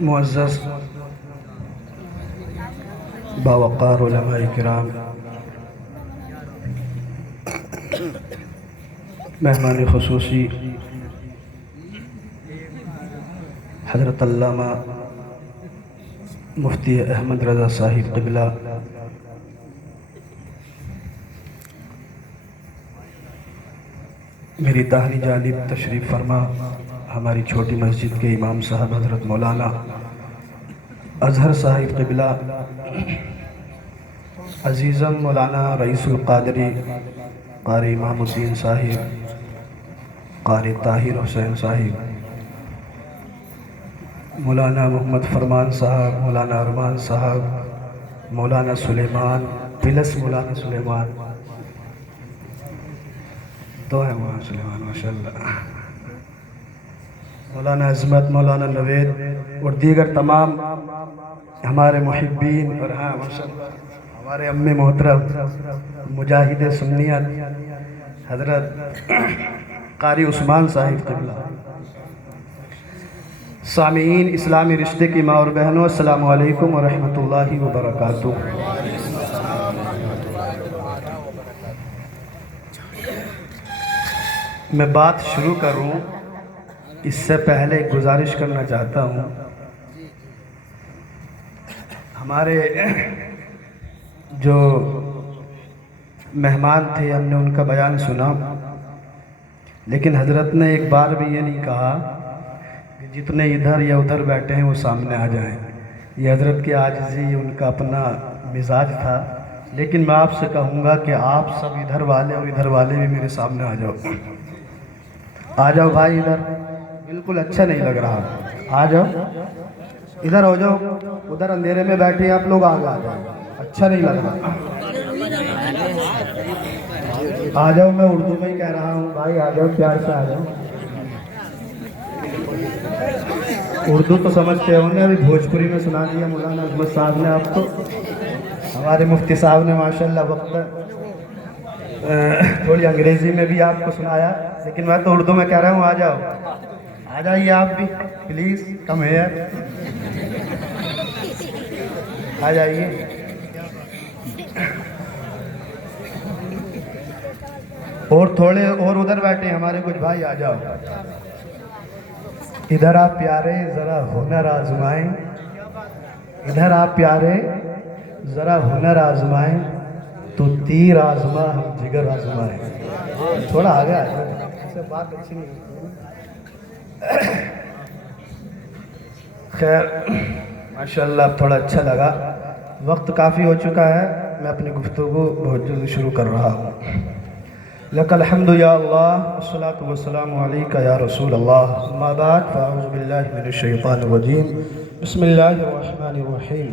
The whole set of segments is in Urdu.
معزز باوقار علماء کرام، مہمان خصوصی حضرت علامہ مفتی احمد رضا صاحب قبلہ، میری داہنی جانب تشریف فرما ہماری چھوٹی مسجد کے امام صاحب حضرت مولانا اظہر صاحب قبلہ، عزیزم مولانا رئیس القادری قاری امام الدین صاحب، قاری طاہر حسین صاحب، مولانا محمد فرمان صاحب، مولانا ارمان صاحب، مولانا سلیمان پلس مولانا سلیمان، دو ہیں مولانا سلیمان ماشاءاللہ، مولانا عظمت، مولانا نوید اور دیگر تمام ہمارے محبین، اور ہاں ماشاءاللہ ہمارے امی محترم مجاہد سنیت حضرت قاری عثمان صاحب قبلہ، سامعین اسلامی رشتے کی ماں اور بہنوں، السلام علیکم ورحمۃ اللہ وبرکاتہ۔ میں بات شروع کروں اس سے پہلے ایک گزارش کرنا چاہتا ہوں۔ ہمارے جو مہمان تھے ہم نے ان کا بیان سنا، لیکن حضرت نے ایک بار بھی یہ نہیں کہا کہ جتنے ادھر یا ادھر بیٹھے ہیں وہ سامنے آ جائیں۔ یہ حضرت کی عاجزی، ان کا اپنا مزاج تھا، لیکن میں آپ سے کہوں گا کہ آپ سب ادھر والے اور ادھر والے بھی میرے سامنے آ جاؤ، آ جاؤ بھائی ادھر، بالکل اچھا نہیں لگ رہا، آ جاؤ ادھر ہو جاؤ، ادھر اندھیرے میں بیٹھے ہیں آپ لوگ، آگے آ جاؤ، اچھا نہیں لگ رہا، آ جاؤ، میں اردو میں ہی کہہ رہا ہوں بھائی، آ جاؤ پیار سے آ جاؤ، اردو تو سمجھتے ہوں گے، ابھی بھوجپوری میں سنا دیا مولانا احمد صاحب نے آپ کو، ہمارے مفتی صاحب نے ماشاءاللہ وقت تھوڑی انگریزی میں بھی آپ کو سنایا، لیکن میں تو اردو میں کہہ رہا ہوں، آ جاؤ، آ جائیے آپ بھی پلیز، کم ہیئر، آ جائیے۔ اور تھوڑے اور ادھر بیٹھے ہمارے کچھ بھائی، آ جاؤ ادھر، آپ پیارے ذرا ہنر آزمائیں، ادھر آپ پیارے ذرا ہنر آزمائیں، تو تیر آزما ہم جگر آزمائیں، تھوڑا آگے آ جاؤ، اس سے بات اچھی نہیں ہوتی۔ خیر ماشاءاللہ اب تھوڑا اچھا لگا، وقت کافی ہو چکا ہے، میں اپنی گفتگو بہت جلدی شروع کر رہا ہوں۔ لک الحمد یا اللہ، والصلاة والسلام علیک یا رسول اللہ، اما بعد فاعوذ باللہ من الشیطان الرجیم، بسم اللہ الرحمن الرحیم۔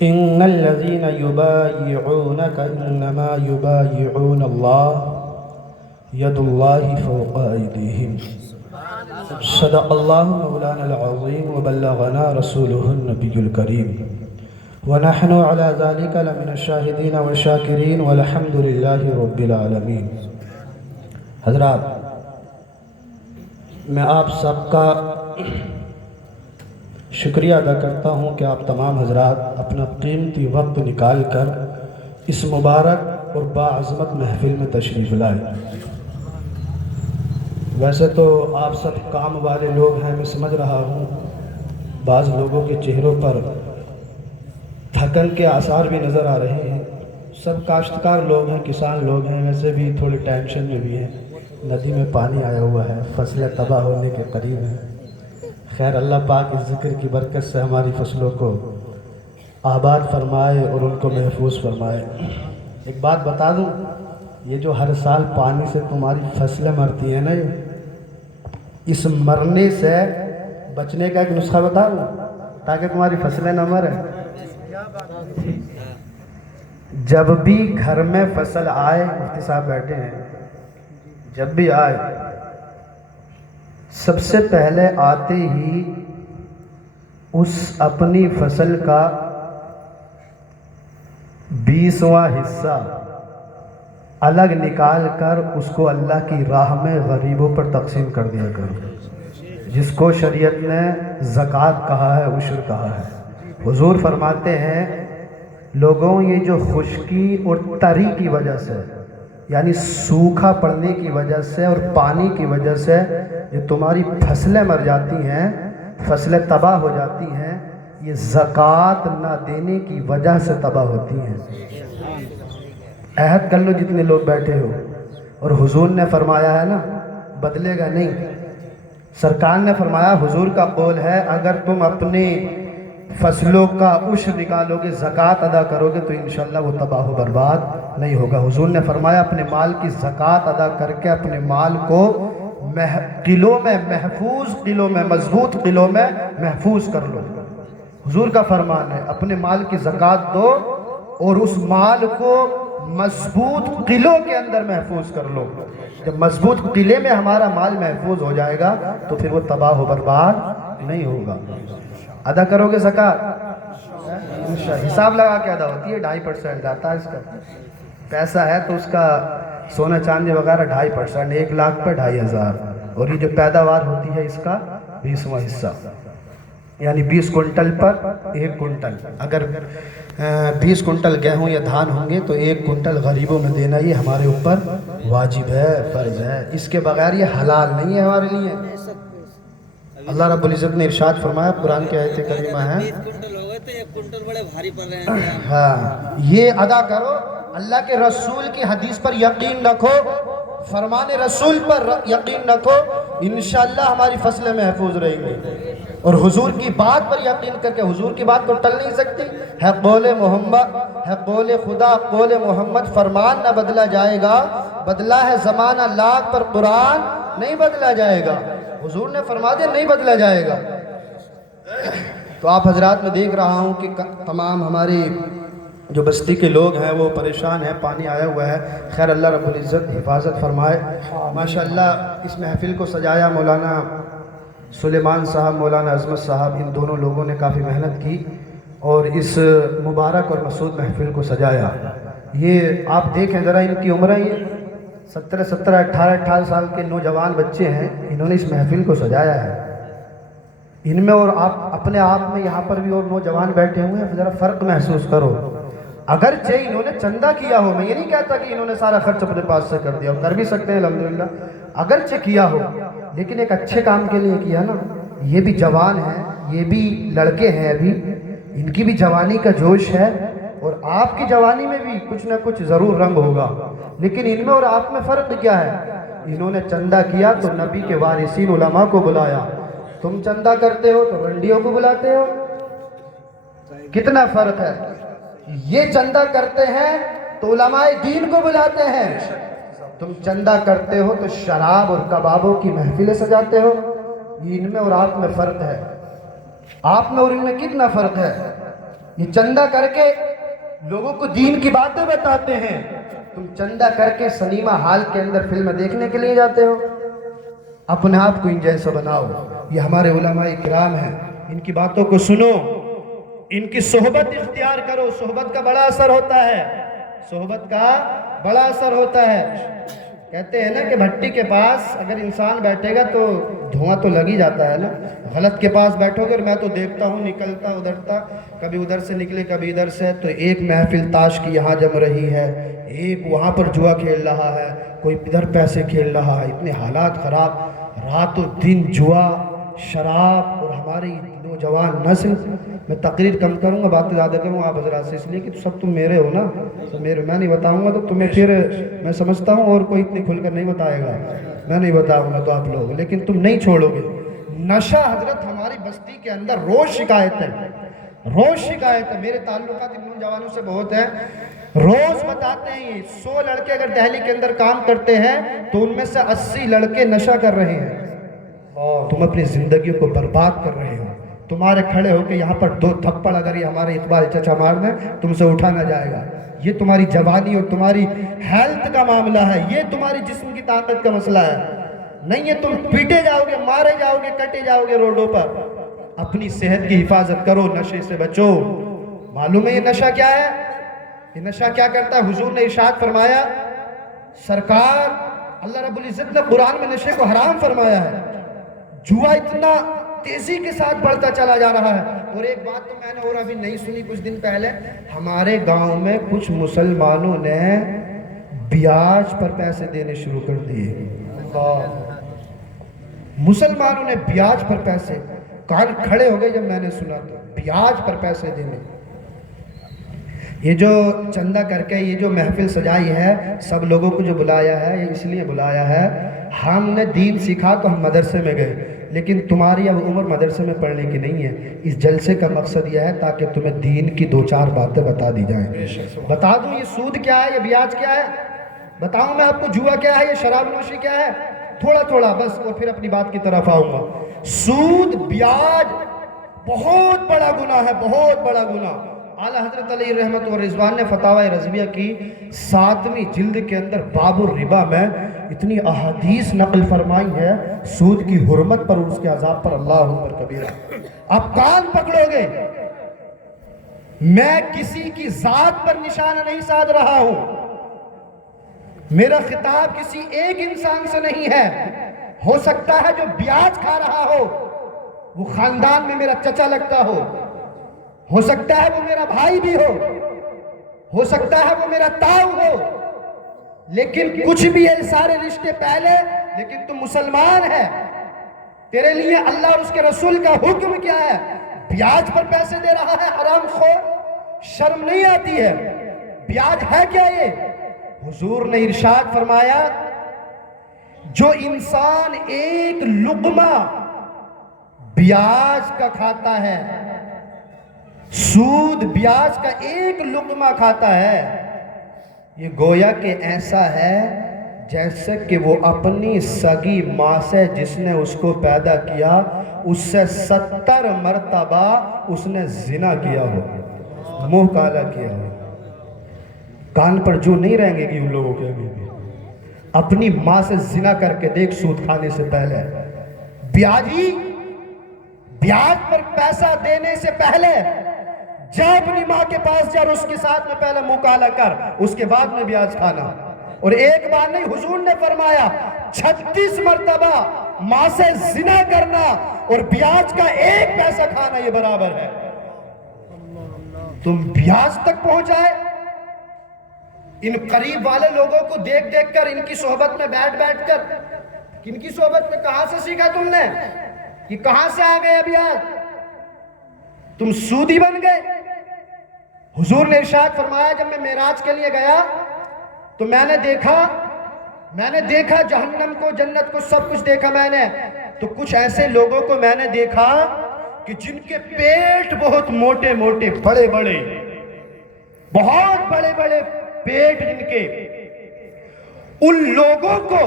ان الذین یبایعونک انما یبایعون اللہ، ید اللہ فوق ایدیہم، صدق اللہ مولانا العظیم وبلغنا رسولہ النبی الکریم، ونحن على ذلك لمن الشاہدین والشاکرین والحمد للہ رب العالمین۔ حضرات، میں آپ سب کا شکریہ ادا کرتا ہوں کہ آپ تمام حضرات اپنا قیمتی وقت نکال کر اس مبارک اور باعظمت محفل میں تشریف لائے۔ ویسے تو آپ سب کام والے لوگ ہیں، میں سمجھ رہا ہوں، بعض لوگوں کے چہروں پر تھکن کے آثار بھی نظر آ رہے ہیں، سب کاشتکار لوگ ہیں، کسان لوگ ہیں، ویسے بھی تھوڑی ٹینشن میں بھی ہیں، ندی میں پانی آیا ہوا ہے، فصلیں تباہ ہونے کے قریب ہیں۔ خیر اللہ پاک اس ذکر کی برکت سے ہماری فصلوں کو آباد فرمائے اور ان کو محفوظ فرمائے۔ ایک بات بتا دوں، یہ جو ہر سال پانی سے تمہاری فصلیں مرتی ہیں نا، اس مرنے سے بچنے کا ایک نسخہ بتا دوں تاکہ تمہاری فصلیں نہ مریں۔ جب بھی گھر میں فصل آئے، مفتی صاحب بیٹھے ہیں، جب بھی آئے سب سے پہلے آتے ہی اس اپنی فصل کا 20واں حصہ الگ نکال کر اس کو اللہ کی راہ میں غریبوں پر تقسیم کر دیا کرو۔ جس کو شریعت نے زکوٰۃ کہا ہے، عشر کہا ہے۔ حضور فرماتے ہیں لوگوں یہ جو خشکی اور تری کی وجہ سے، یعنی سوکھا پڑنے کی وجہ سے اور پانی کی وجہ سے جو تمہاری فصلیں مر جاتی ہیں، فصلیں تباہ ہو جاتی ہیں، یہ زکوٰۃ نہ دینے کی وجہ سے تباہ ہوتی ہیں۔ عہد کر لو جتنے لوگ بیٹھے ہو، اور حضور نے فرمایا ہے نا بدلے گا نہیں۔ سرکار نے فرمایا، حضور کا قول ہے، اگر تم اپنی فصلوں کا عشر نکالو گے، زکوٰۃ ادا کرو گے تو انشاءاللہ وہ تباہ و برباد نہیں ہوگا۔ حضور نے فرمایا اپنے مال کی زکوٰۃ ادا کر کے اپنے مال کو قلعوں میں محفوظ، قلعوں میں مضبوط، قلعوں میں محفوظ کر لو۔ حضور کا فرمان ہے اپنے مال کی زکوٰۃ دو اور اس مال کو مضبوط قلعوں کے اندر محفوظ کر لو۔ جب مضبوط قلعے میں ہمارا مال محفوظ ہو جائے گا تو پھر وہ تباہ و برباد نہیں ہوگا۔ ادا کرو گے زکوٰۃ؟ حساب لگا کے ادا ہوتی ہے، 2.5% جاتا ہے اس کا۔ پیسہ ہے تو اس کا سونا چاندی وغیرہ 2.5%، 1 لاکھ پہ 2,500، اور یہ جو پیداوار ہوتی ہے اس کا 20واں حصہ، یعنی 20 کنٹل پر 1 کنٹل۔ اگر 20 کنٹل گیہوں یا دھان ہوں گے تو 1 کنٹل غریبوں میں دینا یہ ہمارے اوپر واجب ہے، فرض ہے۔ اس کے بغیر یہ حلال نہیں ہے ہمارے لیے۔ اللہ رب العزت نے ارشاد فرمایا، قرآن کی آیت کریمہ ہے، 20 کنٹل ہو گئے تو 1 کنٹل بڑے بھاری پڑ رہے ہیں۔ ہاں یہ ادا کرو، اللہ کے رسول کی حدیث پر یقین رکھو، فرمان رسول پر یقین رکھو، انشاءاللہ ہماری فصلیں محفوظ رہیں گی۔ اور حضور کی بات پر یقین کر کے، حضور کی بات کو ٹل نہیں سکتی، ہے قول محمد، ہے قول خدا، قول محمد، فرمان نہ بدلا جائے گا، بدلا ہے زمانہ لاکھ پر قرآن نہیں بدلا جائے گا۔ حضور نے فرما دیا نہیں بدلا جائے گا۔ تو آپ حضرات میں دیکھ رہا ہوں کہ تمام ہماری جو بستی کے لوگ ہیں وہ پریشان ہیں، پانی آیا ہوا ہے۔ خیر اللہ رب العزت حفاظت فرمائے۔ ماشاءاللہ اس محفل کو سجایا مولانا سلیمان صاحب، مولانا عظمت صاحب، ان دونوں لوگوں نے کافی محنت کی اور اس مبارک اور مسعود محفل کو سجایا۔ یہ آپ دیکھیں ذرا ان کی عمریں، یہ 17 18 سال کے نوجوان بچے ہیں، انہوں نے اس محفل کو سجایا ہے۔ ان میں اور آپ اپنے آپ میں یہاں پر بھی اور نوجوان بیٹھے ہوئے ہیں، ذرا فرق محسوس کرو۔ اگرچہ انہوں نے چندہ کیا ہو، میں یہ نہیں کہتا کہ انہوں نے سارا خرچ اپنے پاس سے کر دیا، کر بھی سکتے ہیں الحمدللہ، اگرچہ کیا ہو لیکن ایک اچھے کام کے لیے کیا نا۔ یہ بھی جوان ہیں، یہ بھی لڑکے ہیں، ابھی ان کی بھی جوانی کا جوش ہے، اور آپ کی جوانی میں بھی کچھ نہ کچھ ضرور رنگ ہوگا، لیکن ان میں اور آپ میں فرق کیا ہے؟ انہوں نے چندہ کیا تو نبی کے وارثین علماء کو بلایا، تم چندہ کرتے ہو تو رنڈیوں کو بلاتے ہو، کتنا فرق ہے؟ یہ چندہ کرتے ہیں تو علماء دین کو بلاتے ہیں، تم چندہ کرتے ہو تو شراب اور کبابوں کی محفلیں سجاتے ہو۔ یہ ان میں اور آپ میں فرق ہے، آپ میں اور ان میں کتنا فرق ہے؟ یہ چندہ کر کے لوگوں کو دین کی باتیں بتاتے ہیں، تم چندہ کر کے سنیما ہال کے اندر فلم دیکھنے کے لیے جاتے ہو۔ اپنے آپ کو ان جیسا بناؤ۔ یہ ہمارے علماء کرام ہیں، ان کی باتوں کو سنو، ان کی صحبت اختیار کرو، صحبت کا بڑا اثر ہوتا ہے، صحبت کا بڑا اثر ہوتا ہے۔ کہتے ہیں نا کہ بھٹی کے پاس اگر انسان بیٹھے گا تو دھواں تو لگ ہی جاتا ہے نا، غلط کے پاس بیٹھو گے، اور میں تو دیکھتا ہوں نکلتا ادھرتا، کبھی ادھر سے نکلے کبھی ادھر سے، تو ایک محفل تاش کی یہاں جم رہی ہے، ایک وہاں پر جوا کھیل رہا ہے، کوئی ادھر پیسے کھیل رہا ہے، اتنے حالات خراب، رات و دن جوا، شراب، اور ہماری نوجوان نسل۔ میں تقریر کم کروں گا، باتیں زیادہ کروں آپ حضرات سے، اس لیے کہ سب تم میرے ہو نا، سب میرے، میں نہیں بتاؤں گا تو تمہیں پھر میں سمجھتا ہوں اور کوئی اتنی کھل کر نہیں بتائے گا، میں نہیں بتاؤں گا تو آپ لوگ، لیکن تم نہیں چھوڑو گے۔ نشہ حضرت ہماری بستی کے اندر روز شکایت ہے، روز شکایت ہے، میرے تعلقات ان نوجوانوں سے بہت ہیں، روز بتاتے ہیں یہ 100 لڑکے اگر دہلی کے اندر کام کرتے ہیں تو ان میں سے 80 لڑکے نشہ کر رہے ہیں۔ تم اپنی زندگیوں کو برباد کر رہے ہو، تمہارے کھڑے ہو کے یہاں پر 2 تھپڑ اگر یہ ہمارے اقبال چچا مار دیں تم سے اٹھا نہ جائے گا۔ یہ تمہاری جوانی اور تمہاری ہیلتھ کا معاملہ ہے، یہ تمہاری جسم کی طاقت کا مسئلہ ہے، نہیں ہے تم پیٹے جاؤ گے، مارے جاؤ گے، کٹے جاؤ گے روڈوں پر۔ اپنی صحت کی حفاظت کرو، نشے سے بچو۔ معلوم ہے یہ نشہ کیا ہے؟ یہ نشہ کیا کرتا ہے؟ حضور نے ارشاد فرمایا، سرکار اللہ رب العزت نے قرآن میں نشے کو حرام فرمایا ہے، جوا اتنا تیزی کے ساتھ بڑھتا چلا جا رہا ہے. اور ایک بات تو میں نے اور ابھی نہیں سنی کچھ دن پہلے, ہمارے گاؤں میں کچھ مسلمانوں نے بیاج پر پیسے دینے شروع کر دیے. مسلمانوں نے بیاج پر پیسے, کان کھڑے ہو گئے جب میں نے سنا تو بیاج پر پیسے دینے. یہ جو چندہ کر کے یہ جو محفل سجائی ہے, سب لوگوں کو جو بلایا ہے یہ اس لیے بلایا ہے, ہم نے دین سیکھا تو ہم مدرسے میں گئے, لیکن تمہاری اب عمر مدرسے میں پڑھنے کی نہیں ہے. اس جلسے کا مقصد یہ ہے تاکہ تمہیں دین کی 2-4 باتیں بتا دی جائیں. بتا دوں یہ سود کیا ہے, یہ بیاج کیا ہے, بتاؤں میں آپ کو جوا کیا ہے, یہ شراب نوشی کیا ہے, تھوڑا تھوڑا بس, اور پھر اپنی بات کی طرف آؤں گا. سود, بیاج بہت بڑا گناہ ہے, بہت بڑا گناہ. اعلیٰ حضرت علیہ رحمت و رضوان نے فتاوی رضویہ کی 7ویں جلد کے اندر باب الربا میں اتنی احادیث نقل فرمائی ہے سود کی حرمت پر اور اس کے عذاب پر. اللہ اکبر کبیرہ. آپ کان پکڑو گے, میں کسی کی ذات پر نشانہ نہیں سادھ رہا ہوں, میرا خطاب کسی ایک انسان سے نہیں ہے. ہو سکتا ہے جو بیاج کھا رہا ہو وہ خاندان میں میرا چچا لگتا ہو سکتا ہے وہ میرا بھائی بھی ہو سکتا ہے وہ میرا تاؤ ہو, لیکن کچھ بھی ہے سارے رشتے پہلے, لیکن تم مسلمان ہے. تیرے لیے اللہ اور اس کے رسول کا حکم کیا ہے؟ بیاج پر پیسے دے رہا ہے حرام خور, شرم نہیں آتی ہے؟ بیاج ہے کیا یہ؟ حضور نے ارشاد فرمایا جو انسان ایک لقمہ بیاج کا کھاتا ہے, سود بیاج کا ایک لقمہ کھاتا ہے, یہ گویا کہ ایسا ہے جیسے کہ وہ اپنی سگی ماں سے جس نے اس کو پیدا کیا اس سے 70 مرتبہ اس نے زنا کیا ہو, منہ کالا کیا ہو. کان پر جو نہیں رہیں گے ان لوگوں کے ابھی بھی. اپنی ماں سے زنا کر کے دیکھ سود کھانے سے پہلے. بیاج پر پیسہ دینے سے پہلے جا اپنی ماں کے پاس جا اور اس کے ساتھ میں پہلے منہ کالا کر, اس کے بعد میں بیاج کھانا. اور ایک بار نہیں, حضور نے فرمایا 36 مرتبہ ماں سے زنا کرنا اور بیاج کا 1 پیسہ کھانا یہ برابر ہے. تم بیاج تک پہنچائے. ان قریب والے لوگوں کو دیکھ دیکھ کر, ان کی صحبت میں بیٹھ کر, ان کی صحبت میں کہاں سے سیکھا تم نے, یہ کہاں سے آ گئے بیاج, تم سودی بن گئے. حضور نے ارشاد فرمایا جب میں معراج کے لیے گیا تو میں نے دیکھا جہنم کو, جنت کو, سب کچھ دیکھا میں نے. تو کچھ ایسے لوگوں کو میں نے دیکھا کہ جن کے پیٹ بہت موٹے موٹے, بڑے بڑے, بہت بڑے بڑے پیٹ جن کے. ان لوگوں کو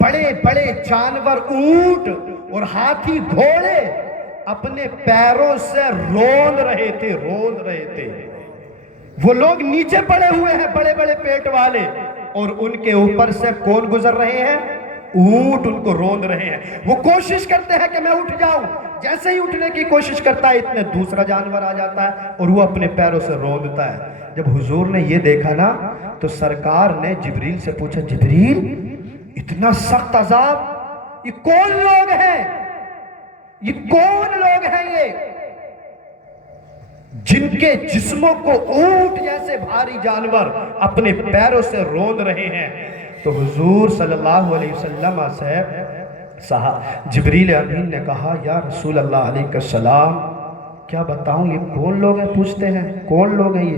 بڑے بڑے جانور, اونٹ اور ہاتھی, گھوڑے اپنے پیروں سے روند رہے تھے. وہ لوگ نیچے پڑے ہوئے ہیں بڑے بڑے پیٹ والے, اور ان کے اوپر سے کون گزر رہے ہیں؟ اونٹ ان کو روند رہے ہیں. وہ کوشش کرتے ہیں کہ میں اٹھ جاؤں, جیسے ہی اٹھنے کی کوشش کرتا ہے اتنے دوسرا جانور آ جاتا ہے اور وہ اپنے پیروں سے روندتا ہے. جب حضور نے یہ دیکھا نا تو سرکار نے جبریل سے پوچھا, جبریل اتنا سخت عذاب, یہ کون لوگ ہیں, یہ کون لوگ ہیں یہ جن کے جسموں کو اونٹ جیسے بھاری جانور اپنے پیروں سے روند رہے ہیں؟ تو حضور صلی اللہ علیہ وسلم سے جبریل امین نے کہا, یا رسول اللہ علیہ السلام کیا بتاؤں یہ کون لوگ ہیں؟ پوچھتے ہیں کون لوگ ہیں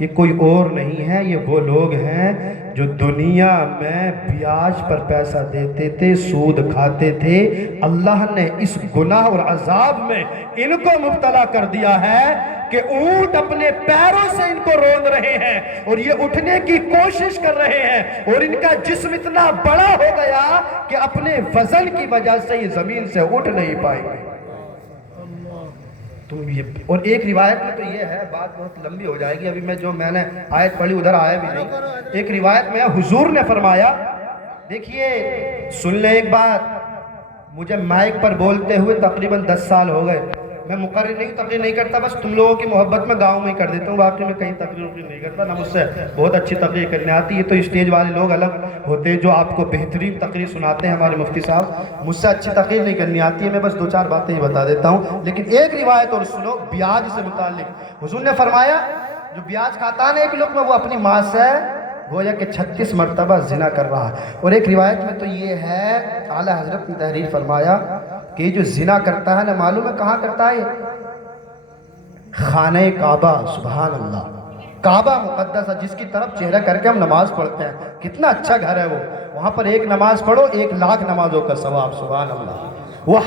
یہ کوئی اور نہیں ہے, یہ وہ لوگ ہیں جو دنیا میں بیاج پر پیسہ دیتے تھے, سود کھاتے تھے. اللہ نے اس گناہ اور عذاب میں ان کو مبتلا کر دیا ہے کہ اونٹ اپنے پیروں سے ان کو روند رہے ہیں اور یہ اٹھنے کی کوشش کر رہے ہیں, اور ان کا جسم اتنا بڑا ہو گیا کہ اپنے وزن کی وجہ سے یہ زمین سے اٹھ نہیں پائیں گے. اور ایک روایت میں تو یہ ہے, بات بہت لمبی ہو جائے گی, ابھی میں نے آیت پڑھی ادھر آیا بھی نہیں. ایک روایت میں حضور نے فرمایا, دیکھیے سن لیں ایک بات, مجھے مائک پر بولتے ہوئے تقریباً 10 سال ہو گئے. میں مقرر نہیں، تقریر نہیں کرتا، بس تم لوگوں کی محبت میں گاؤں میں ہی کر دیتا ہوں، باقی میں کہیں تقریر نہیں کرتا، نہ مجھ سے بہت اچھی تقریر کرنے آتی ہے۔ تو اسٹیج والے لوگ الگ ہوتے ہیں جو آپ کو بہترین تقریر سناتے ہیں، ہمارے مفتی صاحب، مجھ سے اچھی تقریر نہیں کرنی آتی ہے، میں بس 2-4 باتیں ہی بتا دیتا ہوں۔ لیکن ایک روایت اور سنو بیاج سے متعلق، حضور نے فرمایا جو بیاج کھاتا ہے نا ایک لقمہ، وہ اپنی ماں سے گویا کہ 36 مرتبہ زنا کر رہا ہے۔ اور ایک روایت میں تو یہ ہے، اعلیٰ حضرت نے تحریر فرمایا کہ یہ جو زنا کرتا ہے نا، معلوم ہے کہاں کرتا ہے؟ خانہ کعبہ، سبحان اللہ، کعبہ مقدس ہے جس کی طرف چہرہ کر کے ہم نماز پڑھتے ہیں، کتنا اچھا گھر ہے وہ، وہاں پر ایک نماز پڑھو 1,00,000 نمازوں کا ثواب، سبحان اللہ۔ وہ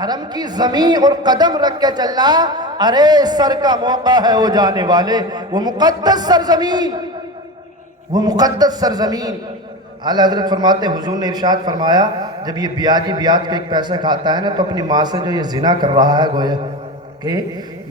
حرم کی زمین اور قدم رکھ کے چلنا، ارے سر کا موقع ہے وہ جانے والے، وہ مقدس سرزمین، وہ مقدس سرزمین۔ اعلیٰ حضرت فرماتے ہیں حضور نے ارشاد فرمایا جب یہ بیاج کا ایک پیسہ کھاتا ہے نا، تو اپنی ماں سے جو یہ زنا کر رہا ہے گویا کہ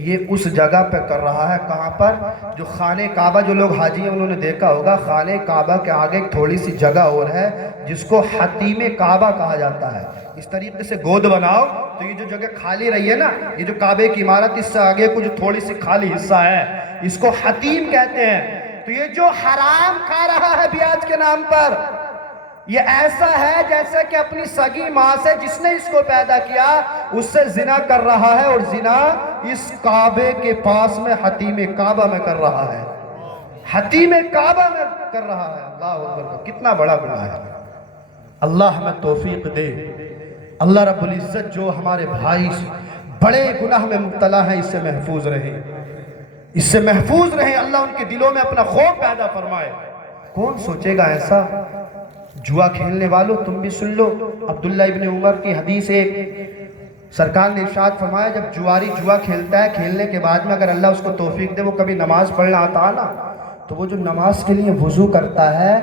یہ اس جگہ پہ کر رہا ہے، کہاں پر؟ جو خانہ کعبہ، جو لوگ حاجی ہیں انہوں نے دیکھا ہوگا، خانہ کعبہ کے آگے ایک تھوڑی سی جگہ اور ہے جس کو حتیم کعبہ کہا جاتا ہے۔ اس طریقے سے گود بناؤ تو یہ جو جگہ خالی رہی ہے نا، یہ جو کعبے کی عمارت، اس سے آگے کچھ تھوڑی سی خالی حصہ ہے، اس کو حتیم کہتے ہیں۔ تو یہ جو حرام کھا رہا ہے بیاج کے نام پر، یہ ایسا ہے جیسے کہ اپنی سگی ماں سے، جس نے اس کو پیدا کیا، اس سے زنا کر رہا ہے، اور زنا اس کعبے کے پاس میں حتیم کعبہ میں کر رہا ہے، حتیم کعبہ میں کر رہا ہے۔ اللہ اکبر، کتنا بڑا گناہ ہے۔ اللہ ہمیں توفیق دے، اللہ رب العزت جو ہمارے بھائی بڑے گناہ میں مبتلا ہیں، اس سے محفوظ رہے، اس سے محفوظ رہے، اللہ ان کے دلوں میں اپنا خوف پیدا فرمائے۔ کون سوچے گا ایسا؟ جوا کھیلنے والوں تم بھی سن لو، عبداللہ ابن عمر کی حدیث ایک، سرکار نے ارشاد فرمایا جب جواری جوا کھیلتا ہے، کھیلنے کے بعد میں اگر اللہ اس کو توفیق دے وہ کبھی نماز پڑھنا آتا نا، تو وہ جو نماز کے لیے وضو کرتا ہے،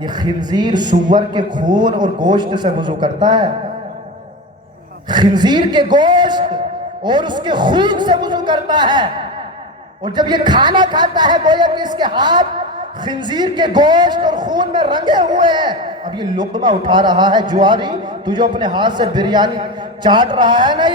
یہ خنزیر سور کے خون اور گوشت سے وضو کرتا ہے، خنزیر کے گوشت اور اس کے خون سے وضو کرتا ہے، اور جب یہ کھانا کھاتا ہے گویا کہ اس کے ہاتھ خنزیر کے گوشت اور خون میں رنگے ہوئے ہیں۔ اب یہ لقمہ اٹھا رہا ہے جواری، تو جو اپنے ہاتھ سے بریانی چاٹ رہا ہے نا،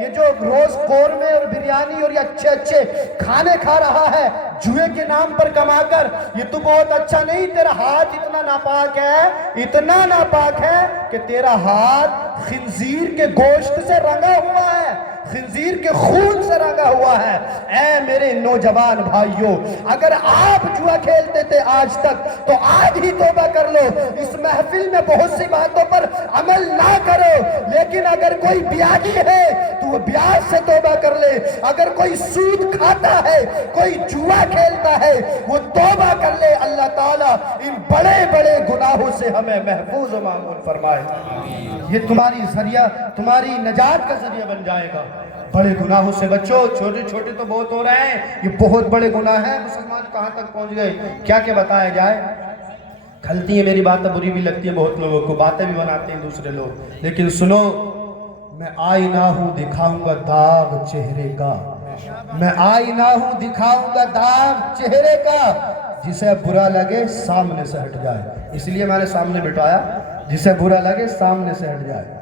یہ جو روز قورمے اور بریانی اور یہ اچھے اچھے کھانے کھا رہا ہے جوئے کے نام پر کما کر، یہ تو بہت اچھا نہیں، تیرا ہاتھ اتنا ناپاک ہے، اتنا ناپاک ہے کہ تیرا ہاتھ خنزیر کے گوشت سے رنگا ہوا ہے، خنزیر کے خون سے رنگا ہوا ہے۔ اے میرے نوجوان بھائیوں، اگر آپ جوا کھیلتے تھے آج تک تو آج ہی توبہ کر لو۔ اس محفل میں بہت سی باتوں پر عمل نہ کرو، لیکن اگر کوئی بیاجی ہے تو وہ بیاج سے توبہ کر لے، اگر کوئی سود کھاتا ہے، کوئی جوا کھیلتا ہے، وہ توبہ کر لے۔ اللہ تعالیٰ ان بڑے بڑے گناہوں سے ہمیں محفوظ و معمول فرمائے، یہ تمہاری ذریعہ، تمہاری نجات کا ذریعہ بن جائے گا۔ بڑے گناہوں سے بچو، چھوٹے چھوٹے تو بہت ہو رہے ہیں، یہ بہت بڑے گناہ ہیں۔ مسلمان کہاں تک پہنچ گئے، کیا کیا بتایا جائے؟ کھلتی ہیں میری باتیں، بری بھی لگتی ہیں بہت لوگوں کو، باتیں بھی بناتے ہیں دوسرے لوگ، لیکن سنو، میں آئینہ ہوں دکھاؤں گا داغ چہرے کا، میں آئینہ ہوں دکھاؤں گا داغ چہرے کا، جسے برا لگے سامنے سے ہٹ جائے۔ اس لیے میں نے سامنے بٹھایا، جسے برا لگے سامنے سے ہٹ جائے،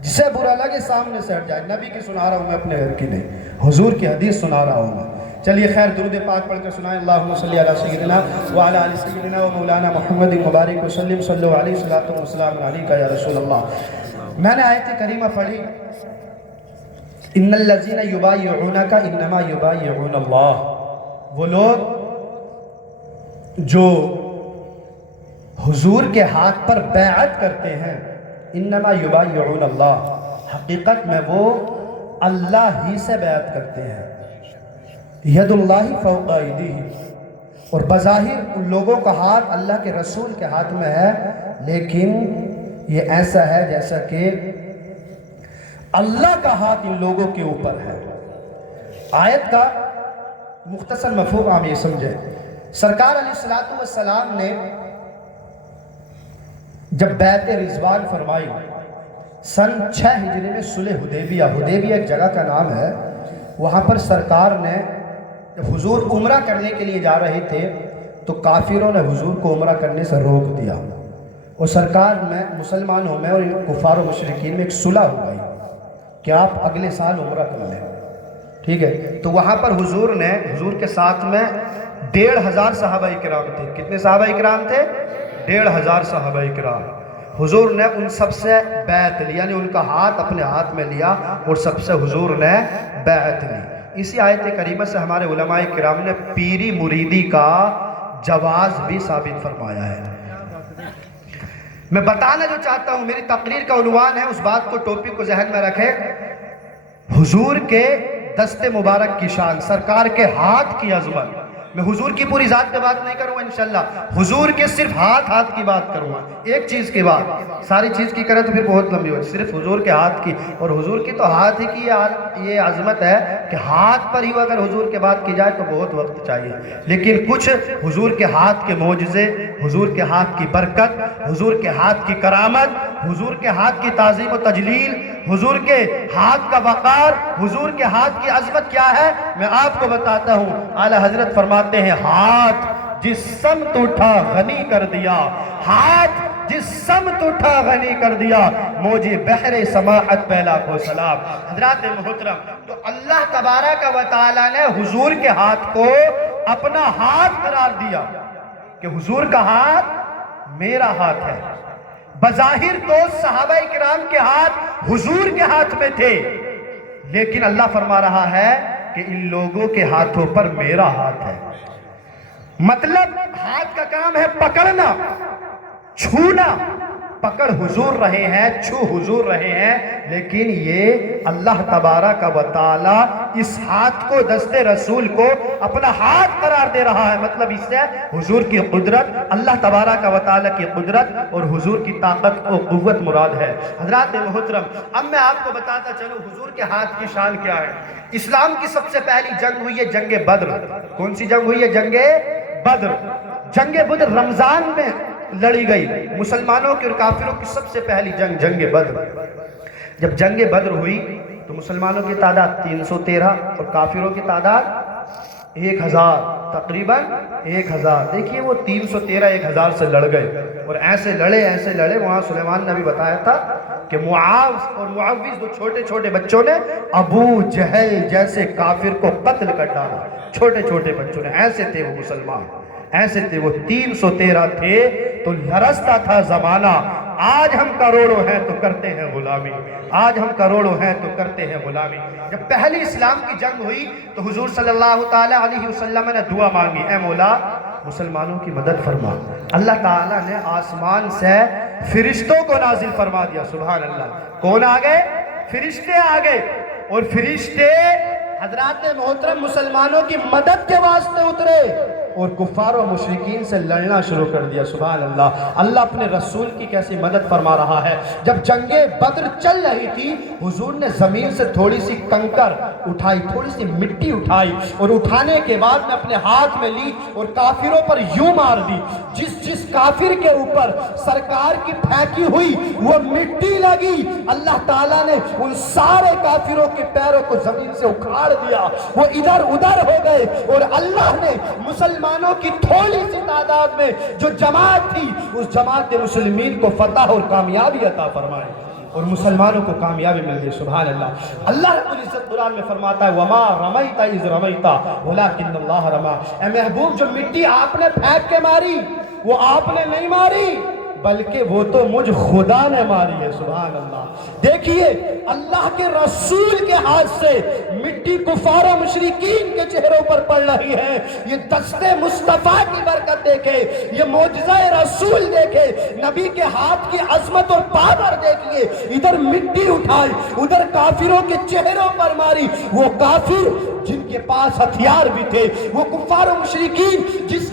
جسے برا لگے سامنے سے ہٹ جائے۔ نبی کی سنا رہا ہوں میں، اپنے گھر کی نہیں، حضور کی حدیث سنا رہا ہوں میں۔ چلیے خیر، درود پاک پڑھ کر سنائیں، اللہم صلی علی سیدنا وعلی آل سیدنا و مولانا محمد مبارک وسلم، صلی اللہ علیہ صلاۃ وسلام علیکہ یا رسول اللہ۔ میں نے آیت کریمہ پڑھی، ان الذین یبایعونک انما یبایعون اللہ، وہ لوگ جو حضور کے ہاتھ پر بیعت کرتے ہیں، انما یبایعون اللہ، حقیقت میں وہ اللہ ہی سے بیعت کرتے ہیں۔ ید اللہ فوق ایدیہم، اور بظاہر ان لوگوں کا ہاتھ اللہ کے رسول کے ہاتھ میں ہے، لیکن یہ ایسا ہے جیسا کہ اللہ کا ہاتھ ان لوگوں کے اوپر ہے۔ آیت کا مختصر مفہوم آپ یہ سمجھیں، سرکار علیہ السلام نے جب بیعت رضوان فرمائی سن 6 ہجری میں صلح حدیبیہ، حدیبیہ ایک جگہ کا نام ہے، وہاں پر سرکار نے جب حضور عمرہ کرنے کے لیے جا رہے تھے تو کافروں نے حضور کو عمرہ کرنے سے روک دیا، اور سرکار میں مسلمانوں میں اور کفار و مشرکین میں ایک صلح ہو گئی، کہ آپ اگلے سال عمرہ کر لیں، ٹھیک ہے؟ تو وہاں پر حضور نے، حضور کے ساتھ میں 1500 صحابہ کرام تھے۔ کتنے صحابہ کرام تھے؟ 1500 صحابہ کرام۔ حضور نے ان سب سے بیعت لی، یعنی ان کا ہاتھ اپنے ہاتھ میں لیا اور سب سے حضور نے بیعت لی۔ اسی آیت کریمہ سے ہمارے علماء کرام نے پیری مریدی کا جواز بھی ثابت فرمایا ہے۔ میں بتانا جو چاہتا ہوں، میری تقریر کا عنوان ہے، اس بات کو، ٹاپک کو ذہن میں رکھیں، حضور کے دست مبارک کی شان، سرکار کے ہاتھ کی عظمت۔ میں حضور کی پوری ذات پہ بات نہیں کروں گا انشاءاللہ، حضور کے صرف ہاتھ کی بات کروں گا، ایک چیز کی بات، ساری چیز کی کریں تو پھر بہت لمبی ہوگی، صرف حضور کے ہاتھ کی۔ اور حضور کی تو ہاتھ ہی کی یہ عظمت ہے کہ ہاتھ پر ہی اگر حضور کے بات کی جائے تو بہت وقت چاہیے، لیکن کچھ حضور کے ہاتھ کے معجزے، حضور کے ہاتھ کی برکت، حضور کے ہاتھ کی کرامت، حضور کے ہاتھ کی تعظیم و تجلیل، حضور کے ہاتھ کا وقار، حضور کے ہاتھ کی عظمت کیا ہے، میں آپ کو بتاتا ہوں۔ اعلیٰ حضرت فرماتے ہیں، ہاتھ جس سمت اٹھا غنی کر دیا، ہاتھ جس سمت اٹھا غنی کر دیا، موجِ بحر سماعت پہلا کو سلام۔ حضرات محترم، تو اللہ تبارک و تعالیٰ نے حضور کے ہاتھ کو اپنا ہاتھ قرار دیا کہ حضور کا ہاتھ میرا ہاتھ ہے۔ بظاہر تو صحابہ کرام کے ہاتھ حضور کے ہاتھ میں تھے، لیکن اللہ فرما رہا ہے کہ ان لوگوں کے ہاتھوں پر میرا ہاتھ ہے۔ مطلب ہاتھ کا کام ہے پکڑنا، چھونا، پکڑ حضور رہے ہیں، چھو حضور رہے ہیں، لیکن یہ اللہ تبارک و تعالی اس ہاتھ کو، دست رسول کو اپنا ہاتھ قرار دے رہا ہے۔ مطلب اس سے حضور کی قدرت، اللہ تبارک و تعالی کی قدرت اور حضور کی طاقت و قوت مراد ہے۔ حضرات محترم، اب میں آپ کو بتاتا چلوں حضور کے ہاتھ کی شان کیا ہے۔ اسلام کی سب سے پہلی جنگ ہوئی ہے جنگ بدر۔ کون سی جنگ ہوئی ہے؟ جنگ بدر۔ جنگ بدر رمضان میں لڑی گئی، مسلمانوں کے اور کافروں کی سب سے پہلی جنگ، جنگ بدر۔ جب جنگ بدر ہوئی تو مسلمانوں کی تعداد 313 اور کافروں کی تعداد 1000، تقریباً 1000۔ دیکھیے وہ 313 1000 سے لڑ گئے، اور ایسے لڑے، وہاں سلیمان نے بھی بتایا تھا کہ معاذ اور معوذ، دو چھوٹے چھوٹے بچوں نے ابو جہل جیسے کافر کو قتل کر ڈالا۔ چھوٹے چھوٹے بچوں نے، ایسے تھے وہ مسلمان، ایسے تھے وہ، 313 تھے تو لرزتا تھا زمانہ۔ آج ہم کروڑوں ہیں تو کرتے ہیں غلامی، آج ہم کروڑوں ہیں تو کرتے ہیں غلامی۔ جب پہلی اسلام کی جنگ ہوئی تو حضور صلی اللہ تعالی علیہ وسلم نے دعا مانگی، اے مولا مسلمانوں کی مدد فرما۔ اللہ تعالیٰ نے آسمان سے فرشتوں کو نازل فرما دیا، سبحان اللہ۔ کون آگئے؟ فرشتے آگئے، اور فرشتے حضرات محترم مسلمانوں کی مدد کے واسطے اترے اور کفار و مشرکین سے لڑنا شروع کر دیا، سبحان اللہ۔ اللہ اپنے رسول کی کیسی مدد فرما رہا ہے۔ جب جنگ بدر چل رہی تھی، حضور نے زمین سے تھوڑی سی کنکر اٹھائی، تھوڑی سی مٹی اٹھائی، اور اٹھانے کے بعد میں اپنے ہاتھ میں لی اور کافروں پر یوں مار دی۔ جس کافر کے اوپر سرکار کی پھینکی ہوئی وہ مٹی لگی، اللہ تعالیٰ نے ان سارے کافروں کے پیروں کو زمین سے اکھاڑ دیا، وہ ادھر ادھر ہو گئے، اور اللہ نے مسلمانوں کی تھوڑی سی تعداد میں جو جماعت تھی، اس جماعت مسلمین کو فتح اور کامیابی عطا فرمائے، اور مسلمانوں کو کامیابی مل گئی، سبحان اللہ۔ اللہ رب العزت قرآن میں فرماتا ہے، وَمَا رَمَيْتَ إِذْ رَمَيْتَ وَلَكِنَّ اللَّهَ رَمَى۔ اے محبوب، جو مٹی آپ نے پھینک کے ماری وہ آپ نے نہیں ماری، بلکہ وہ تو مجھ خدا نے ماری ہے، سبحان اللہ۔ دیکھیے اللہ کے رسول کے ہاتھ سے مٹی کفار و مشرکین کے چہروں پر پڑ رہی ہے۔ یہ دست مصطفیٰ کی برکت دیکھے، یہ معجزہ رسول دیکھے، نبی کے ہاتھ کی عظمت اور پاور دیکھیے۔ ادھر مٹی اٹھائی، ادھر کافروں کے چہروں پر ماری۔ وہ کافر جن کے پاس ہتھیار بھی تھے، وہ کفار و مشرکین جن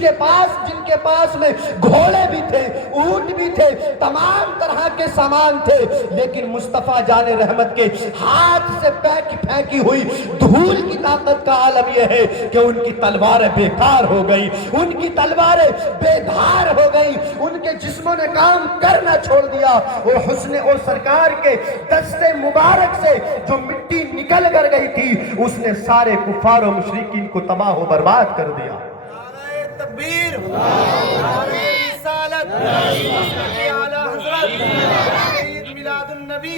کے پاس میں گھوڑے بھی تھے، اونٹ بھی تھے، تمام طرح کے سامان تھے، لیکن مصطفیٰ جان رحمت کے ہاتھ سے پھینکی ہوئی دھول کی طاقت کا عالم یہ ہے کہ ان کی تلواریں بیکار ہو گئی، ان کی تلواریں بے دھار ہو گئی، ان کے جسموں نے کام کرنا چھوڑ دیا، اور حسن اور سرکار کے دست مبارک سے جو مٹی نکل کر گئی تھی اس نے سارے کفار و مشرکین کو تباہ و برباد کر دیا۔ نعرہ تکبیر، نعرہ رسالت، اعلیٰ حضرت سید میلاد النبی